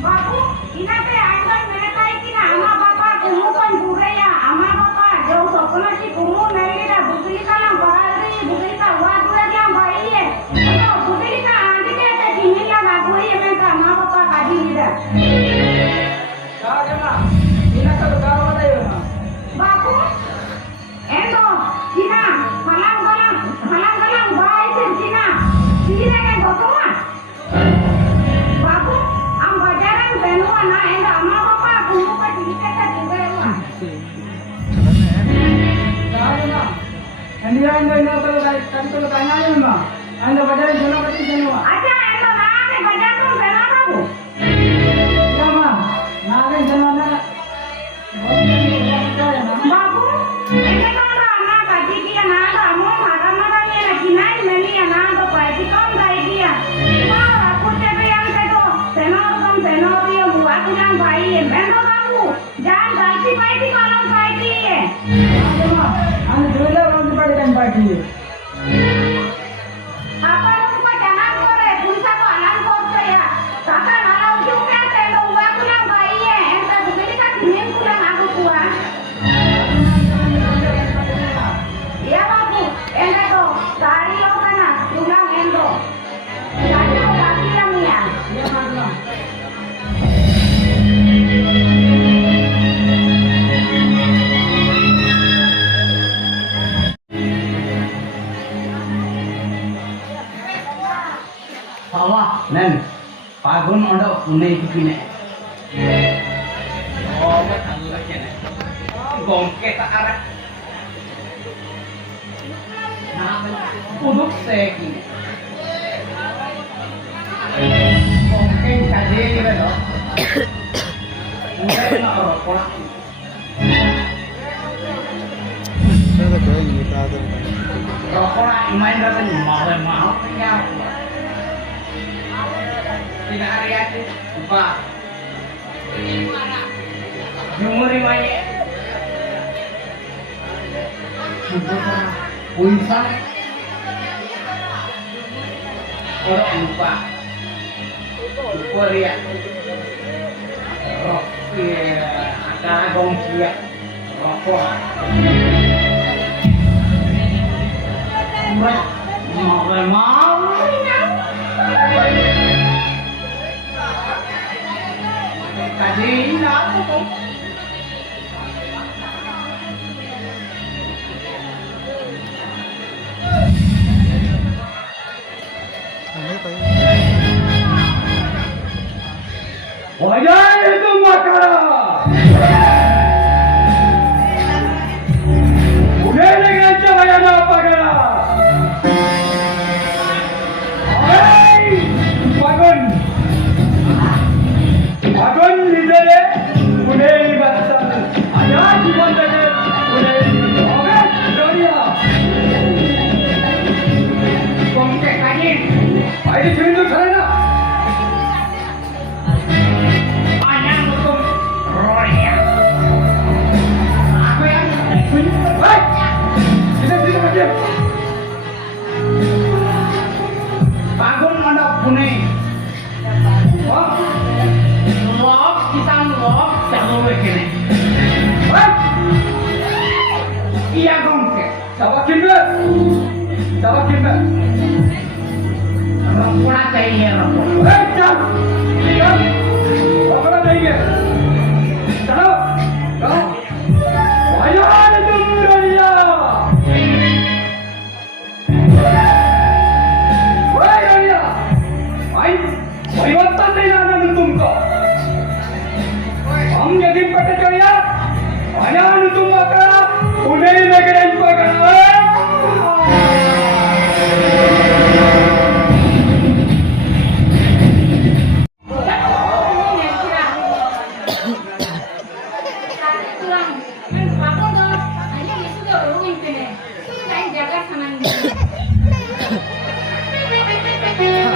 Bagus. Ina teh anda mereka ini anak bapak kumu kan budaya anak bapak jauh sokona si kumu nari dah bukti kan barari bukti kan uat uat yang baik ye. Endo bukti kan andi dia teh ini yang aku ye mereka anak bapak kaji dia. Kaya ma. Ina ka lugar mo tayo ma. Bagus. Endo Cina halang baik sih Cina. Cina kan kotor. Bagus. Am bajaran benua na endo anak bapak kumu kan kita juga ya. Kaya ma. Andi ang ino to kan to kanya yun ma. Ando bajar jono kati jono ma. Aja endo na bajaran benua babu. Ya ma. Nare jono na. Babu, ini kan anak kaji dia nada, mau marah ni nak kinai meni anak tu kaji kau dah dia. Mau aku cakap yang itu, tenor dia buat yang baik. Endo babu, jangan ganti kalau baik dia. Kaya ma. Ando jola orang di pada kan pagi. Apa lupa jangan kore, punca tu alam kore ya. Kata nalar juga tendo buat yang baik. Endo begini kan dingin pulang aku kuat. Iya babu, endo tu sari lo kana, tulang endo. Jadi lo kaki yang ya. Ya ma. Hawa, nen, pagun ondo unai kipine. Oh, betul lagi nen. Gongke tak arah. Uduk seki. Mungkin kaji gitu dong. Mungkin nak rokok. Saya tak tahu ini tak ada. Rokok imain rasanya mahal punya. Tidak hari itu lupa. Jumur imainnya. Puisan. Orang lupa. Lupa dia. Rokok acara gongsia. Rokok. Mau. Tadi apa tuh? Ini tahu. Wajah itu makanan. Udah dengan cahaya apa kena? Hei, Pagun. Pagun lidere, udah bahasa. Ada di mana ke? Udah. Oke, Doria. Kongkek kaji. Ayo sini sana. Banyak betul. Roya. Aku yang Hei, sini aja. Pagun mana kuning. Wah, Lop kita lop jago begini. hei, Iya kongkek. sawakin ber. Sawakin ber. Rokok saya rokok. Hei, jam. Jam. Apa lagi? Tahu? Tahu? Ayo ada tunggu dia. Woi dia. Woi, woi waktu ni nak tumpko. हम यदि पटे चलिया आया नु तुम आका उन्हें लेकर इन पकड़ा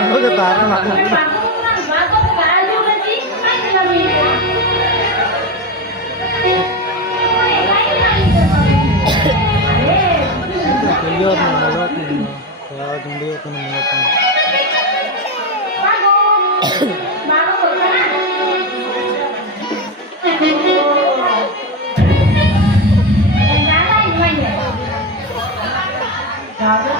Aku ketaran aku. Kuliah menolak nih. Kalau jumlah aku menolak. Nah,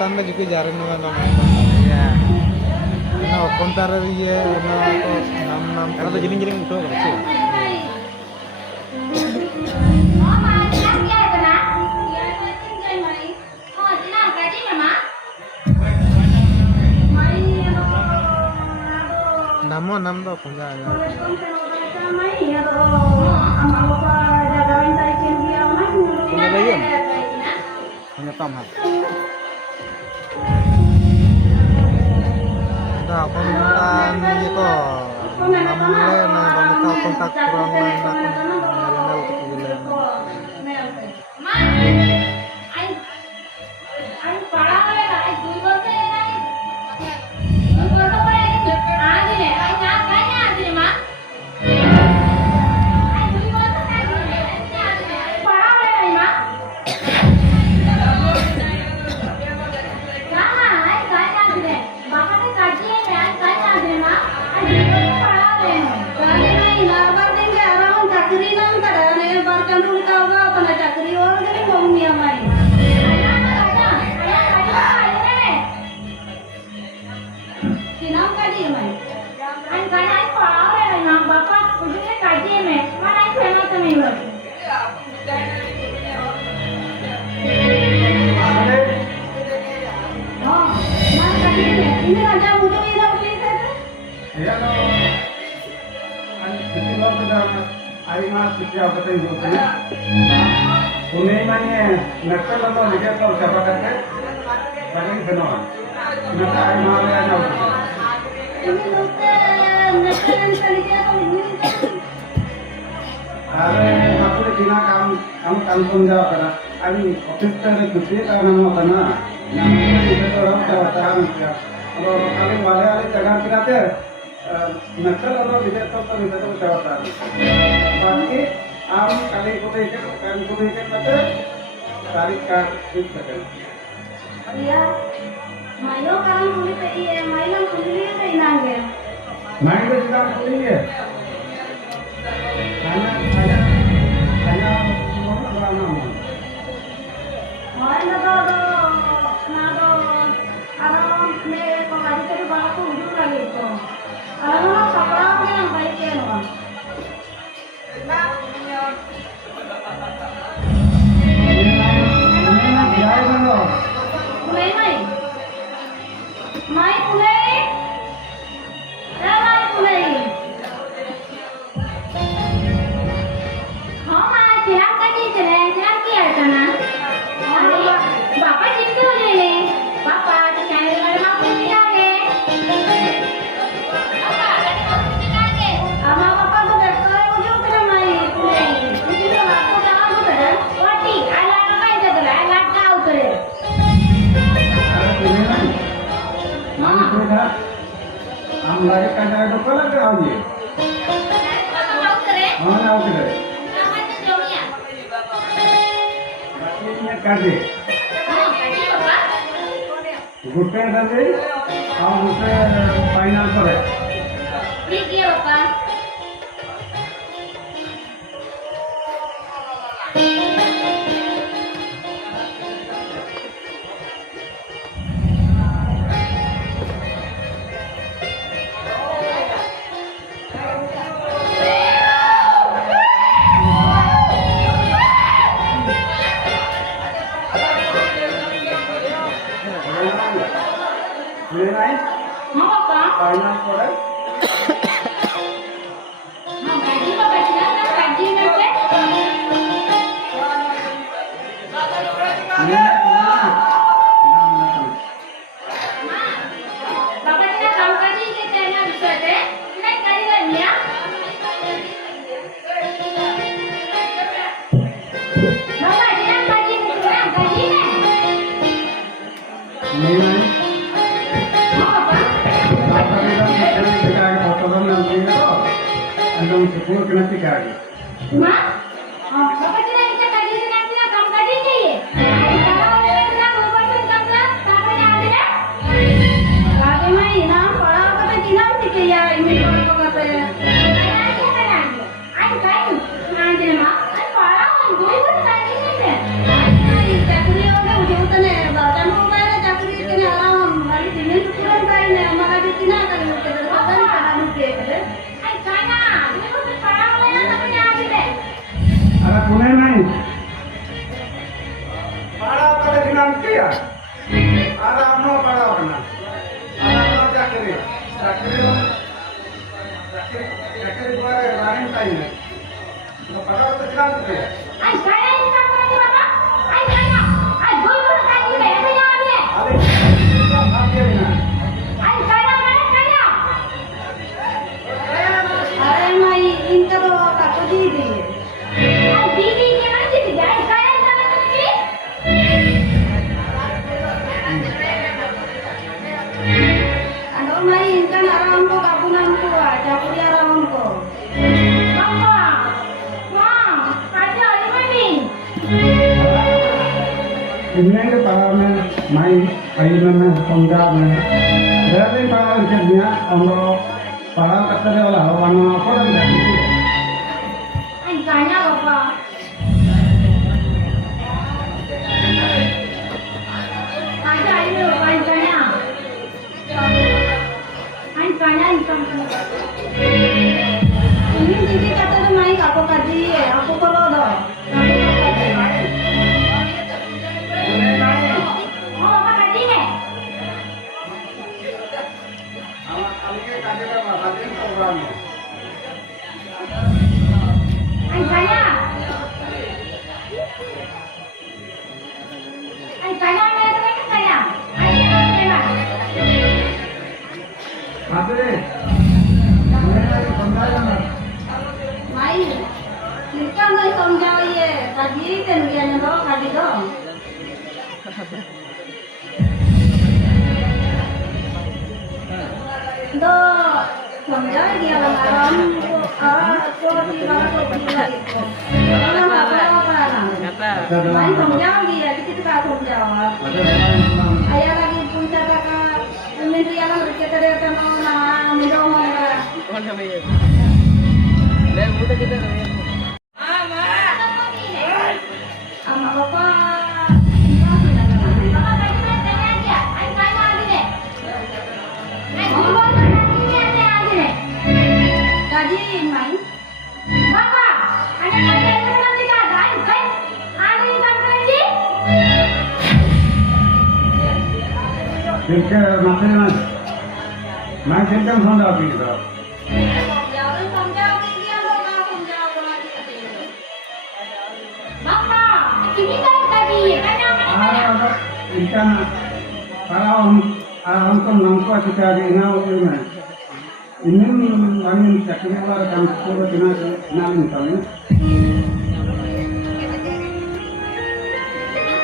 tanda juga jaring nama Iya. nah kontara iya nam Karena tuh jadi itu kecil. namo nam do punja Punya tomat. nah kontan itu namle na banita kontak kurang na narinal ke gila ini raja muda ini Ya no, किसी लोग का आई मां शिक्षा बताई होती है उन्हें माने नक्सल तो लिखे तो जब करते बनी बनवा नक्सल आई मां ले जाओ अरे आपने बिना काम समझा करा अभी ऑफिस में कुछ करना होता ना ये तो रहा होता है और खाली वाले जगह किनारे नक्सल और विजय तो विजय तो चाहता है बाकी आम काली को देखे मत तारीख का फिक्स करें या माइलो काम होने पे ये माइलो खुली है ना गया माइंड में काम खुली है खाना माइलो तो ना तो आराम में को गाड़ी के बाहर को उड़ लगे तो आराम कपड़ा में हम भाई के नो पुणे माई पुणे रामाई पुणे हाँ माँ चिराग का जी चिराग किया था ना पापा चिंटू ले पापा तो चाहे वाले माँ पुणे जाके माँ पापा तो देखो मुझे उतना माई पुणे मुझे तो आपको कहाँ उतरे वाटी आला का इधर तो आला का उतरे हम लागे का जाए तो कल के आओगे हाँ ना उतरे बाकी ये काटे गुट्टे कर दे हम उसे फाइनल करे ठीक है पापा लेना है हाँ पापा फाइनल करे हाँ गाड़ी में बैठना ना गाड़ी में से पापा ने काम करनी के चाहिए विषय पे नहीं गाड़ी करनिया बाबा ये गाड़ी में गाड़ी में लेना है हाँ पापा अंदर से पूरा करना चाहिए माँ हाँ पापा जी ने इसे गाड़ी से ना काम करनी चाहिए ना 2% कम ना पापा ने आगे गाड़ी में इनाम पड़ा होगा तो इनाम दिखे या इमेज को करते हैं आई काय ना दे माँ आई पड़ा हूँ 2 गाड़ी में से चाकरी हो गए मुझे उतने बाजार में गए चाकरी Actually, gua running time. Pada waktu sekarang tu ya. Ay, kaya ini kamu lagi bapak? Ay, kaya. Ay, gol kayak gini, apa yang ada? Ada apa ni? Ay, kaya, kaya. अरे माई इनका तो काको दी दी Ay, didi, gimana sih? Ay, kaya sama sendiri? अरे माई इनका नाराम को काको नाम को चापुरी आराम को Bapak, Mom, ada apa ni? Ini ke para main ayunan penggal main. Dari para kerja orang para kata dia lah orang apa dan jadi. Ay, kaya bapak. Ada ini, ay kaya. Ay kaya, ini didi kata tu maई Kako Qazi aku kalau do Oh, bapak tadi ni? Awak kali ke kerja apa? Kerja program. Ay kaya. Ay kaya, mana tu kan kaya? Ay kaya. Apa ni? Ini penggal mana? माई इनका नहीं समझाओ ये काजी तेन गया न दो काजी दो दो समझा दिया आराम को को तीन को बुला को ना apa apa माई समझाओ दिया किसी का समझाओ ayah lagi punya kakak minta yang berkata dia mau na minta mau sama bapak Bapak tadi kan tanya aja. Ay kaya lagi ni. Ay gumbawa na lagi ni lagi ni. gaji main Bapak, ada kaya itu nanti ada. Ay kaya. Ano yung lagi? Fikir macam mana? Main kerja mana lagi tu? jangan समझाओ dia lo ना समझाओ lagi Bapak, ini kan tadi. Kaya mana? Ikan para orang tu nampak kita ada inau ini. Ini angin sekitar orang kampung tu nak misalnya.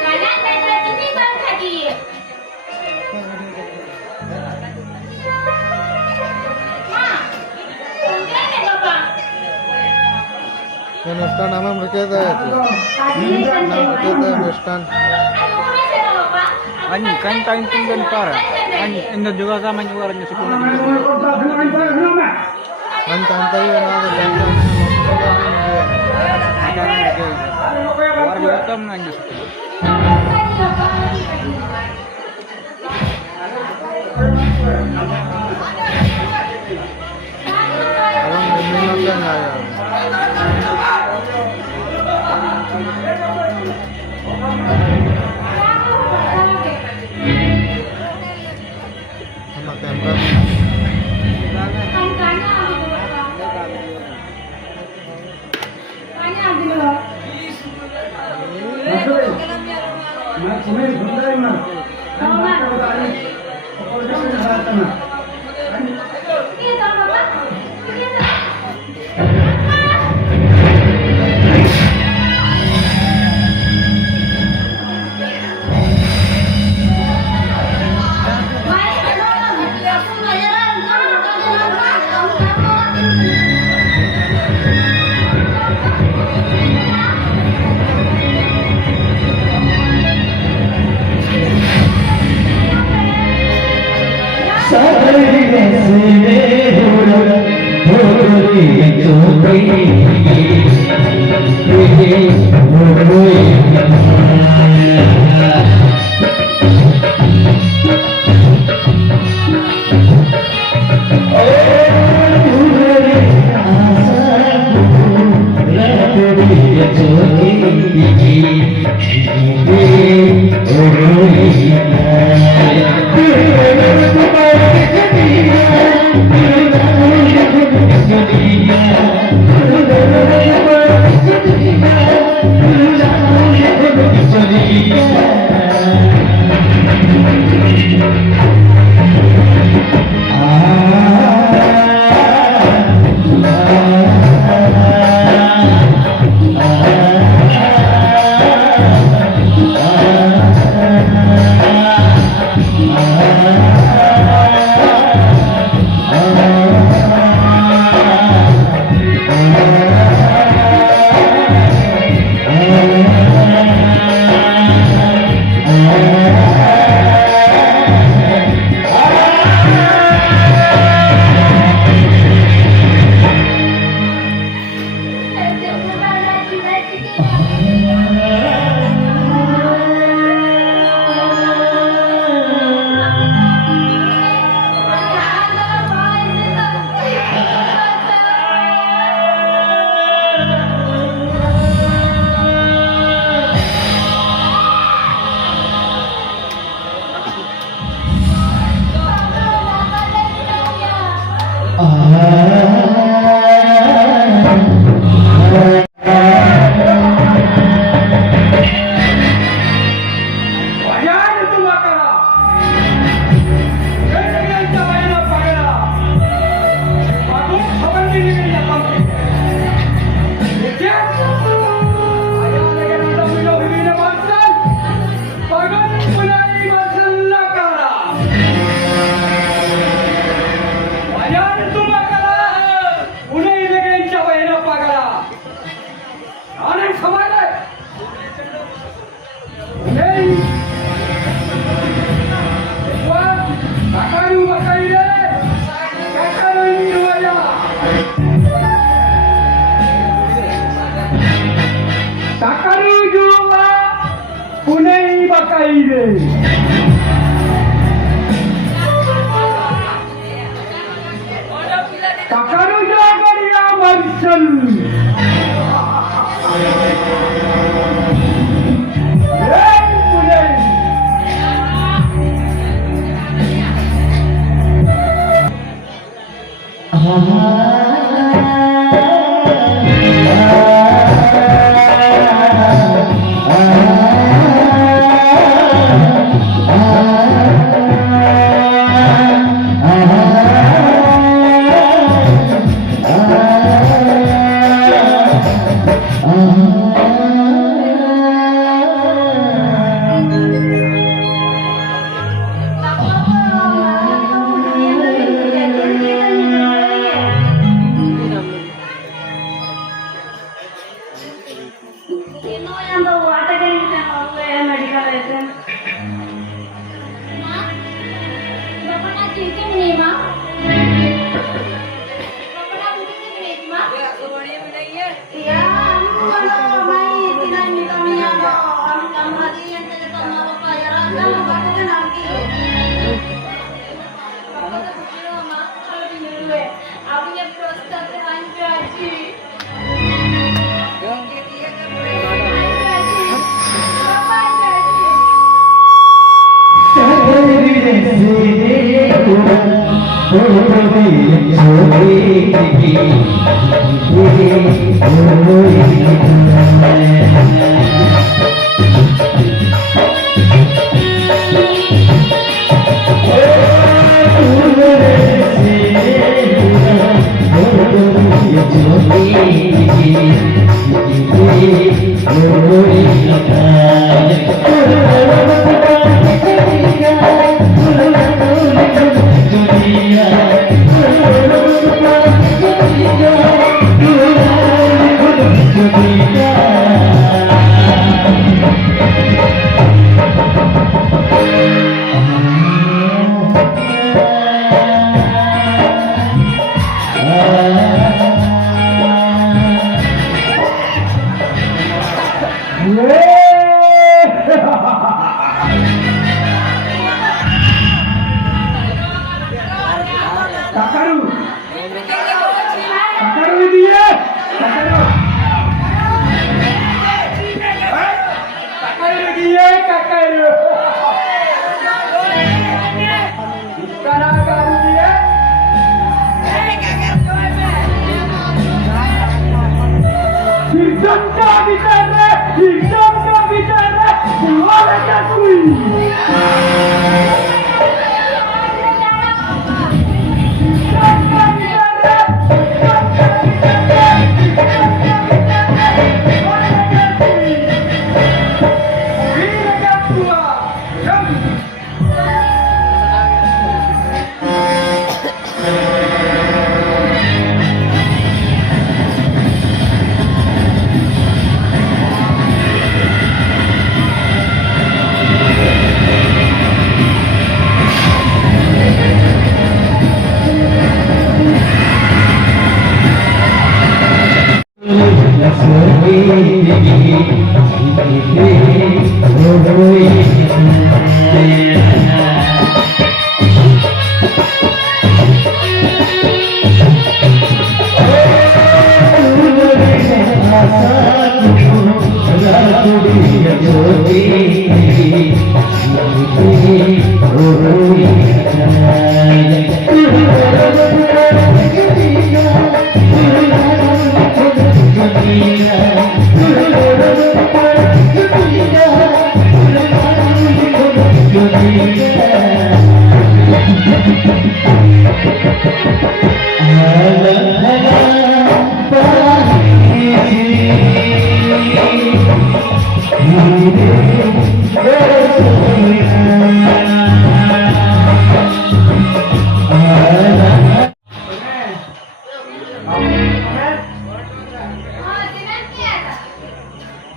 Kaya ini kan tadi. Ma, ini bapak. अनुष्ठान हमें मृत्यु है मृत्यु अनुष्ठान Ay, kumuha sila bapak. Ani kan tayo tinggal para. Ani ina juga sama yung orang niya sa kuno. मन चाहता ही है ना तो जानता War juga tam na niya sa kuno. orang minum kan आया sama kamera Macam ni, benda mana? Macam mana? Apa yang kita sana? Thank you. भयान तुला करा वेगवेगळ्यांच्या बाईला पागला मागून खबर दिली गेली आपण पुणे बकाई रे काकारू जागरिया मर्चल Pune Oh,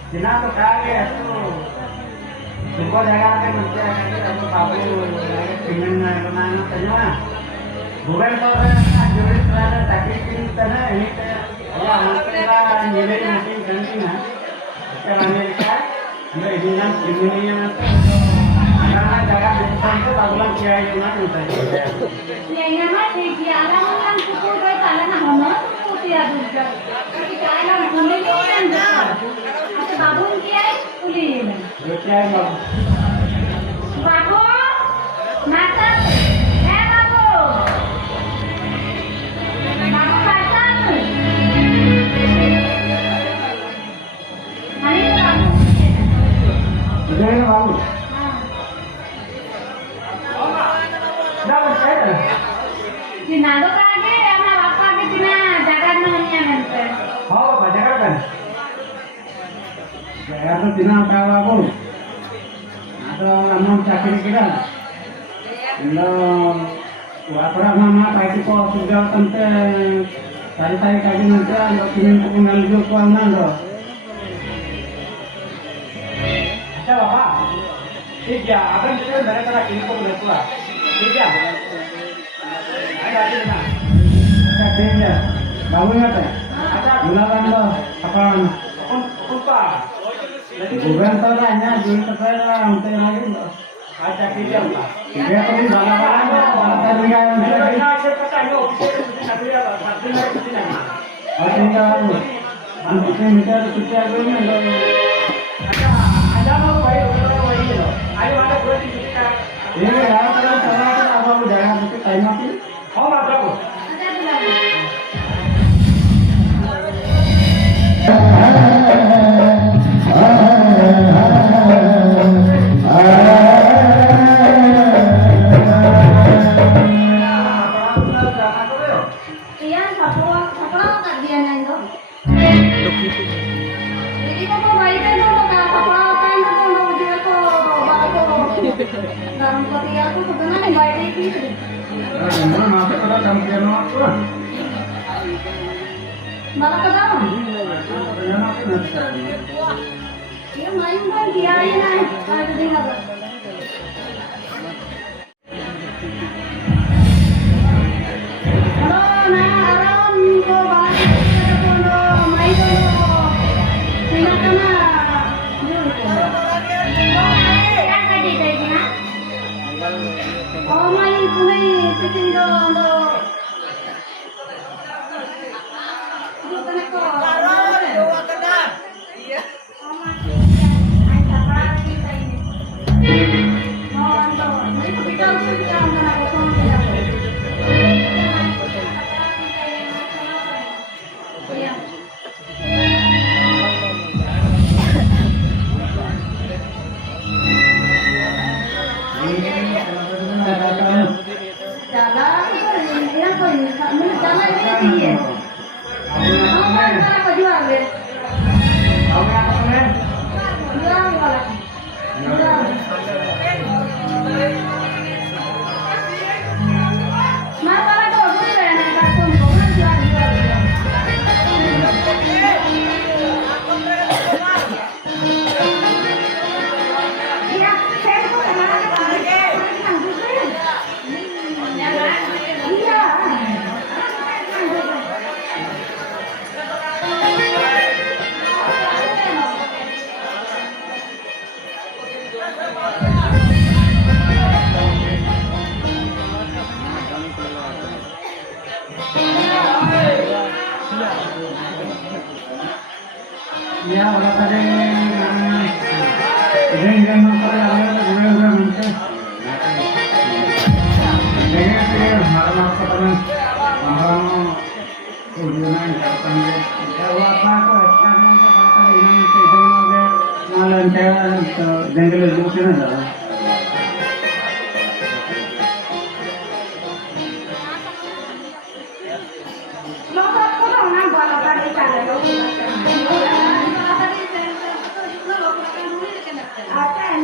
Sina to kaya to. Suko jaga ke macam ada to babu pengen kemana tanya. Bukan to jurit rada takik tana ini ya antara nilai mungkin kantina. Ke Amerika, anda ini yang anak jaga bukan to bagulan kiai yang ada. Kiai nama kiai orang suku itu tanah nama suku dia juga. Kiai nama kulit kan ada babun kiai kulit. Kiai babu. Babu, mata, babu. Babu pasang. Hari itu babu. Jadi babu. Dah berkata. Cina tu kage, ama bapa ke Cina jaga namanya nanti. Oh, baca kan? Saya tu Cina kau aku. Ada amam cakir kita. Indo, wapra mama pakai kau sudah tante. Tadi kaji nanti ando kini pengal juga kau nando. Acha bapak. ठीक है आपण तिथे मेरे करा किनको बोलतोला ठीक है ada ना अच्छा ठीक है बाबू आता अच्छा गुलाबांना आपण कुपा बुगन तर राहण्या जुन तसला आमचे मागे अच्छा ठीक आहे ठीक आहे तुम्ही बाला बाला तर काय म्हणते असे कसं आहे ऑफिसर तुझी नोकरी बातमीला किती नाही ठीक आहे आणि किती मीटर किती आहे अच्छा आजा मग भाई वही गेलो आणि मला गोष्टी किती काय हे याला सगळा आपण जागा किती टाइम आपली हो मात्र को Ada bilang. Iya, satu tak dia nando. Jadi kok mau baik kan tuh nggak apa-apa kan tuh mau dia tuh baru dalam kopi aku sebenarnya baik itu. Malah ke dalam. Dia main kan dia ini kalau dia nggak. Halo, nah alam ko balik ko no main ko no. Sina kana. Kan tadi tadi na. Oh main kulay piting do. Ya, orang tadi jangan makan yang ada gula minta. Jangan sih, malam apa kan? Malam ujian kan? Kalau apa aku sekarang kita baca ini kita malam saya jangan lupa nak. Lompat ko daw na bala tadi sana. Akan.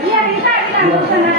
Iya, bisa sana.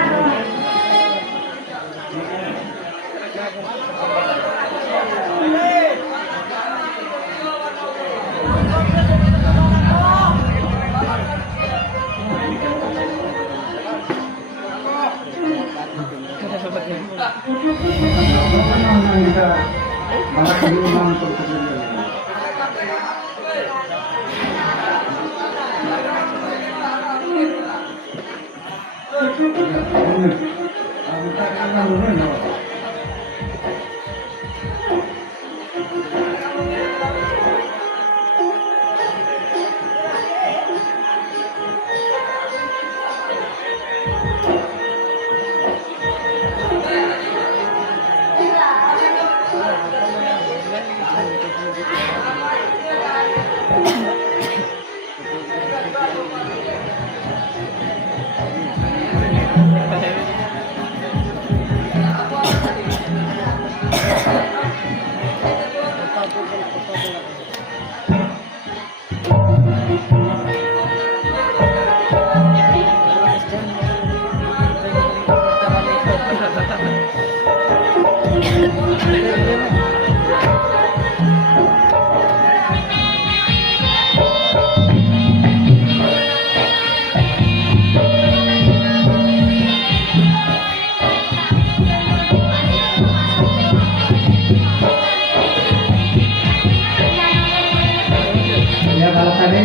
Ya kalau tadi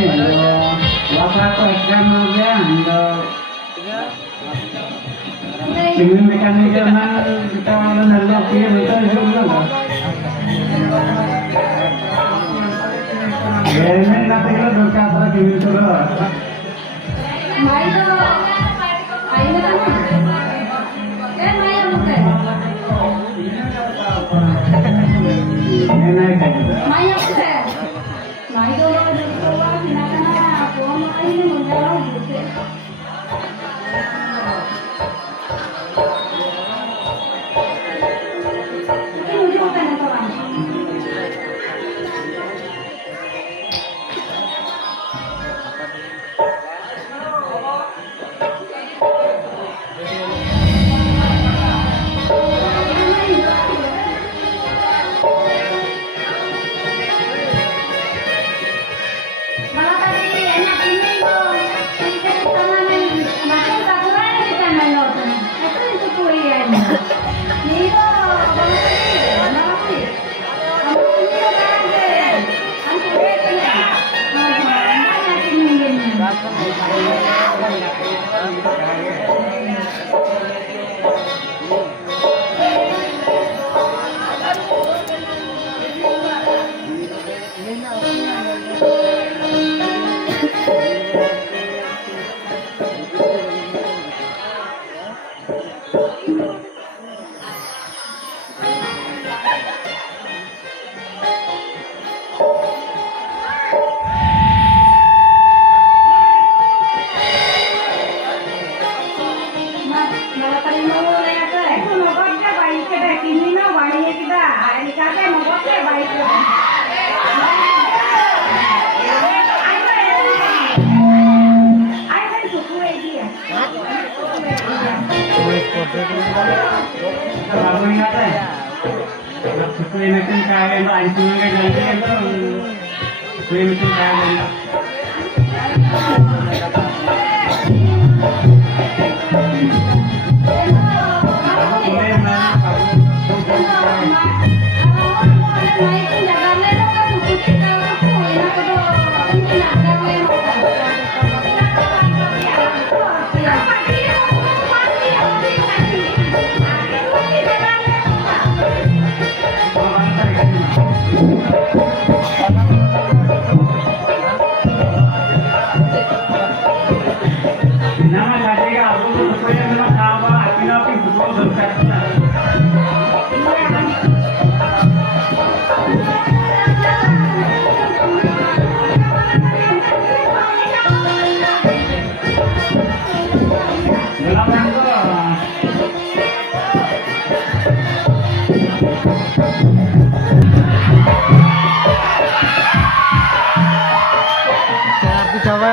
waktu aku exam aja, dengan mekanika mana kita lalu dia betul juga. Ini nanti kita berkat lagi itu loh. Mai to ai na na mai bukan Ini naik aja. mai bukan mai to na phone ai ni munjalo gitu ini juga kan orang malah tadi enak ini tuh kita sama main makan satu lagi kita main nonton itu kuliah ini tuh malah sih kamu ini kan aku ini banyak ini malah tadi mau lihat deh itu nobotnya baik kita kini no balik kita hari kata nobotnya baik Ay, kan suku dia. Kalau ingat ya, suku ini kan kaya lo anjing kan jadi itu suku ini kan kaya.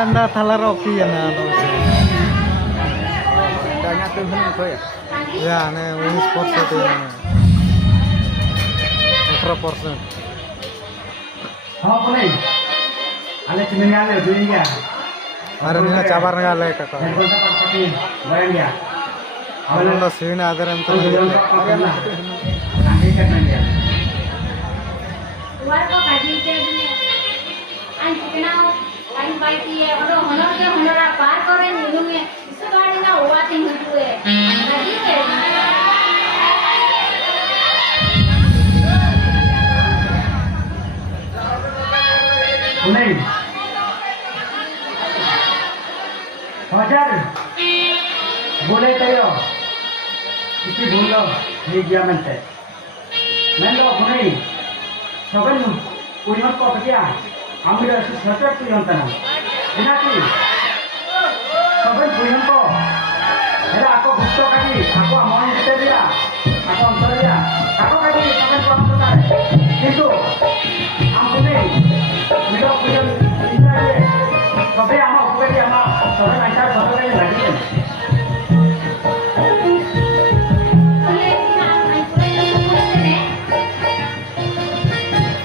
anda thalar oki ya na do. Banyak tuh itu ya. Ya, ne 19% itu. 18%. हाँ बोले आले chimney आले दुई गया Mari nina cabar ngale kata. Head कोणता पटपटी बयान गया Awalnya sini ada yang तो दोन terlihat. का करना आगे करना गया luar kok gaji ke dunia an kenal an baiti ya kalau honor ke honor par kore minum ya isu gaड़ी ना हुआ ting itu ya gaji ke नहीं हजार बोले तो यो किसी भूल लो नहीं गया मनते मैं लो नहीं सगन कुरिमत को क्या हम भी ऐसे सचोट की होता ना बिना की सगन कुरिमत को हेरा आपको गुप्तो काटी आपको अमान देते दिया आपको अंतर दिया आपको काटी सगन को हम बता रहे किंतु हम नहीं मिलो कुरिम इंद्राजे कभी आमा उपकारी आमा सगन अंतर सगन के लगी है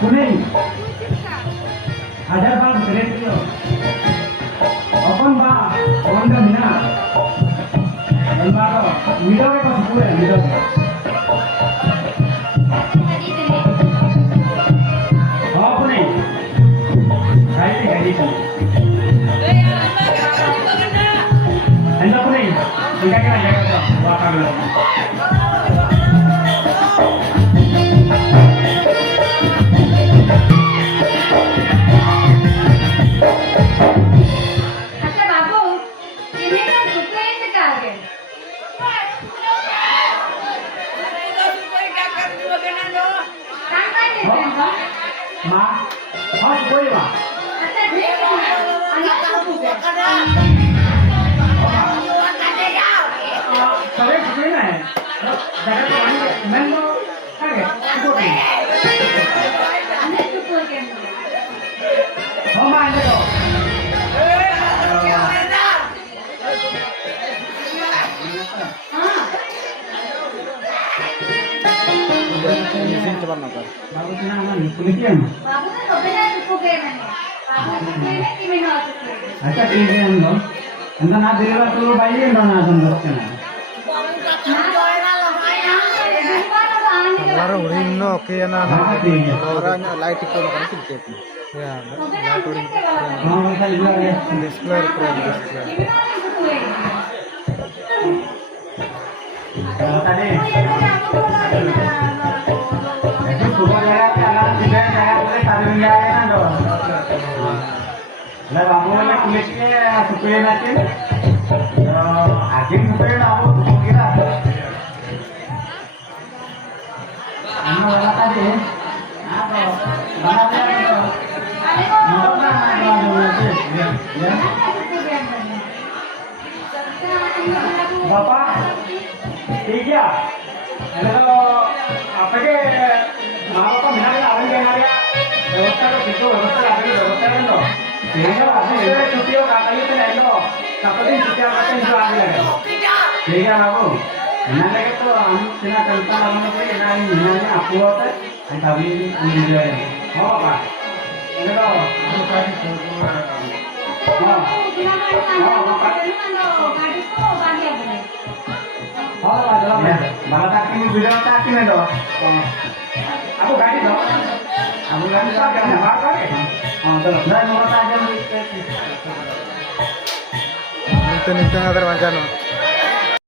कुनी हजार बार ब्रेक दियो अपन बा ऑन द बिना बारो मिडो के पास पूरे मिडो हां कुनी राइट गाड़ी चल अंदर कुनी इनका क्या जगह बा का अच्छा बाबू ini kan suka itu kaget Tangkai ni kan? मां हां कोई बा अच्छा ठीक है anak kamu kan सरे सुने ना है जगह पानी मैं तो आगे को नहीं anak cukup kan हां मां देखो हाँ Mesin coba nakar. बाबू ना मन पुलिसियन बाबू ने कभी ना cukup kan बाबू cukup ini gimana cukup अच्छा ठीक है हम लोग अंदर ना देवा तो भाई ये ना संदर्भ के ना Baru urin no oki ya na. हां ठीक है Orangnya light itu makan sedikit. Ya, हां वैसा इधर है display pro display. तने ऐसे सुबह लगा के अलार्म दिखा जाएगा बोले सारे मिल जाएगा ना दो ना बाबू ने पुलिस के सुपे ना के आगे सुपे ना वो गिरा हम वाला का दे हां तो बना दे बापा ठीक है એટલે તો આપણે કે મા બાપા મિનારે આવીને ગયારિયા વ્યવસ્થા તો કેટલો વ્યવસ્થા આપણે વ્યવસ્થા કરનો એનો આપણે છૂટીઓ કાઢી તો લેલો સપોર્ટિંગ છૂટીઓ કાઢી જો આવી લાગે ठीक है बाबू मिनारे के तो हम सिना करता हमने कोई ना मिनारे आपको होता है तभी मिल जाए हां बाबा એટલે તો हम काटी हां हां मला टाकी मी व्हिडिओ टाकी नाही दो आपको गाड़ी दो आपको गाड़ी सा करना बात करे हां चलो ना मोटा आगे Nintendo ada macam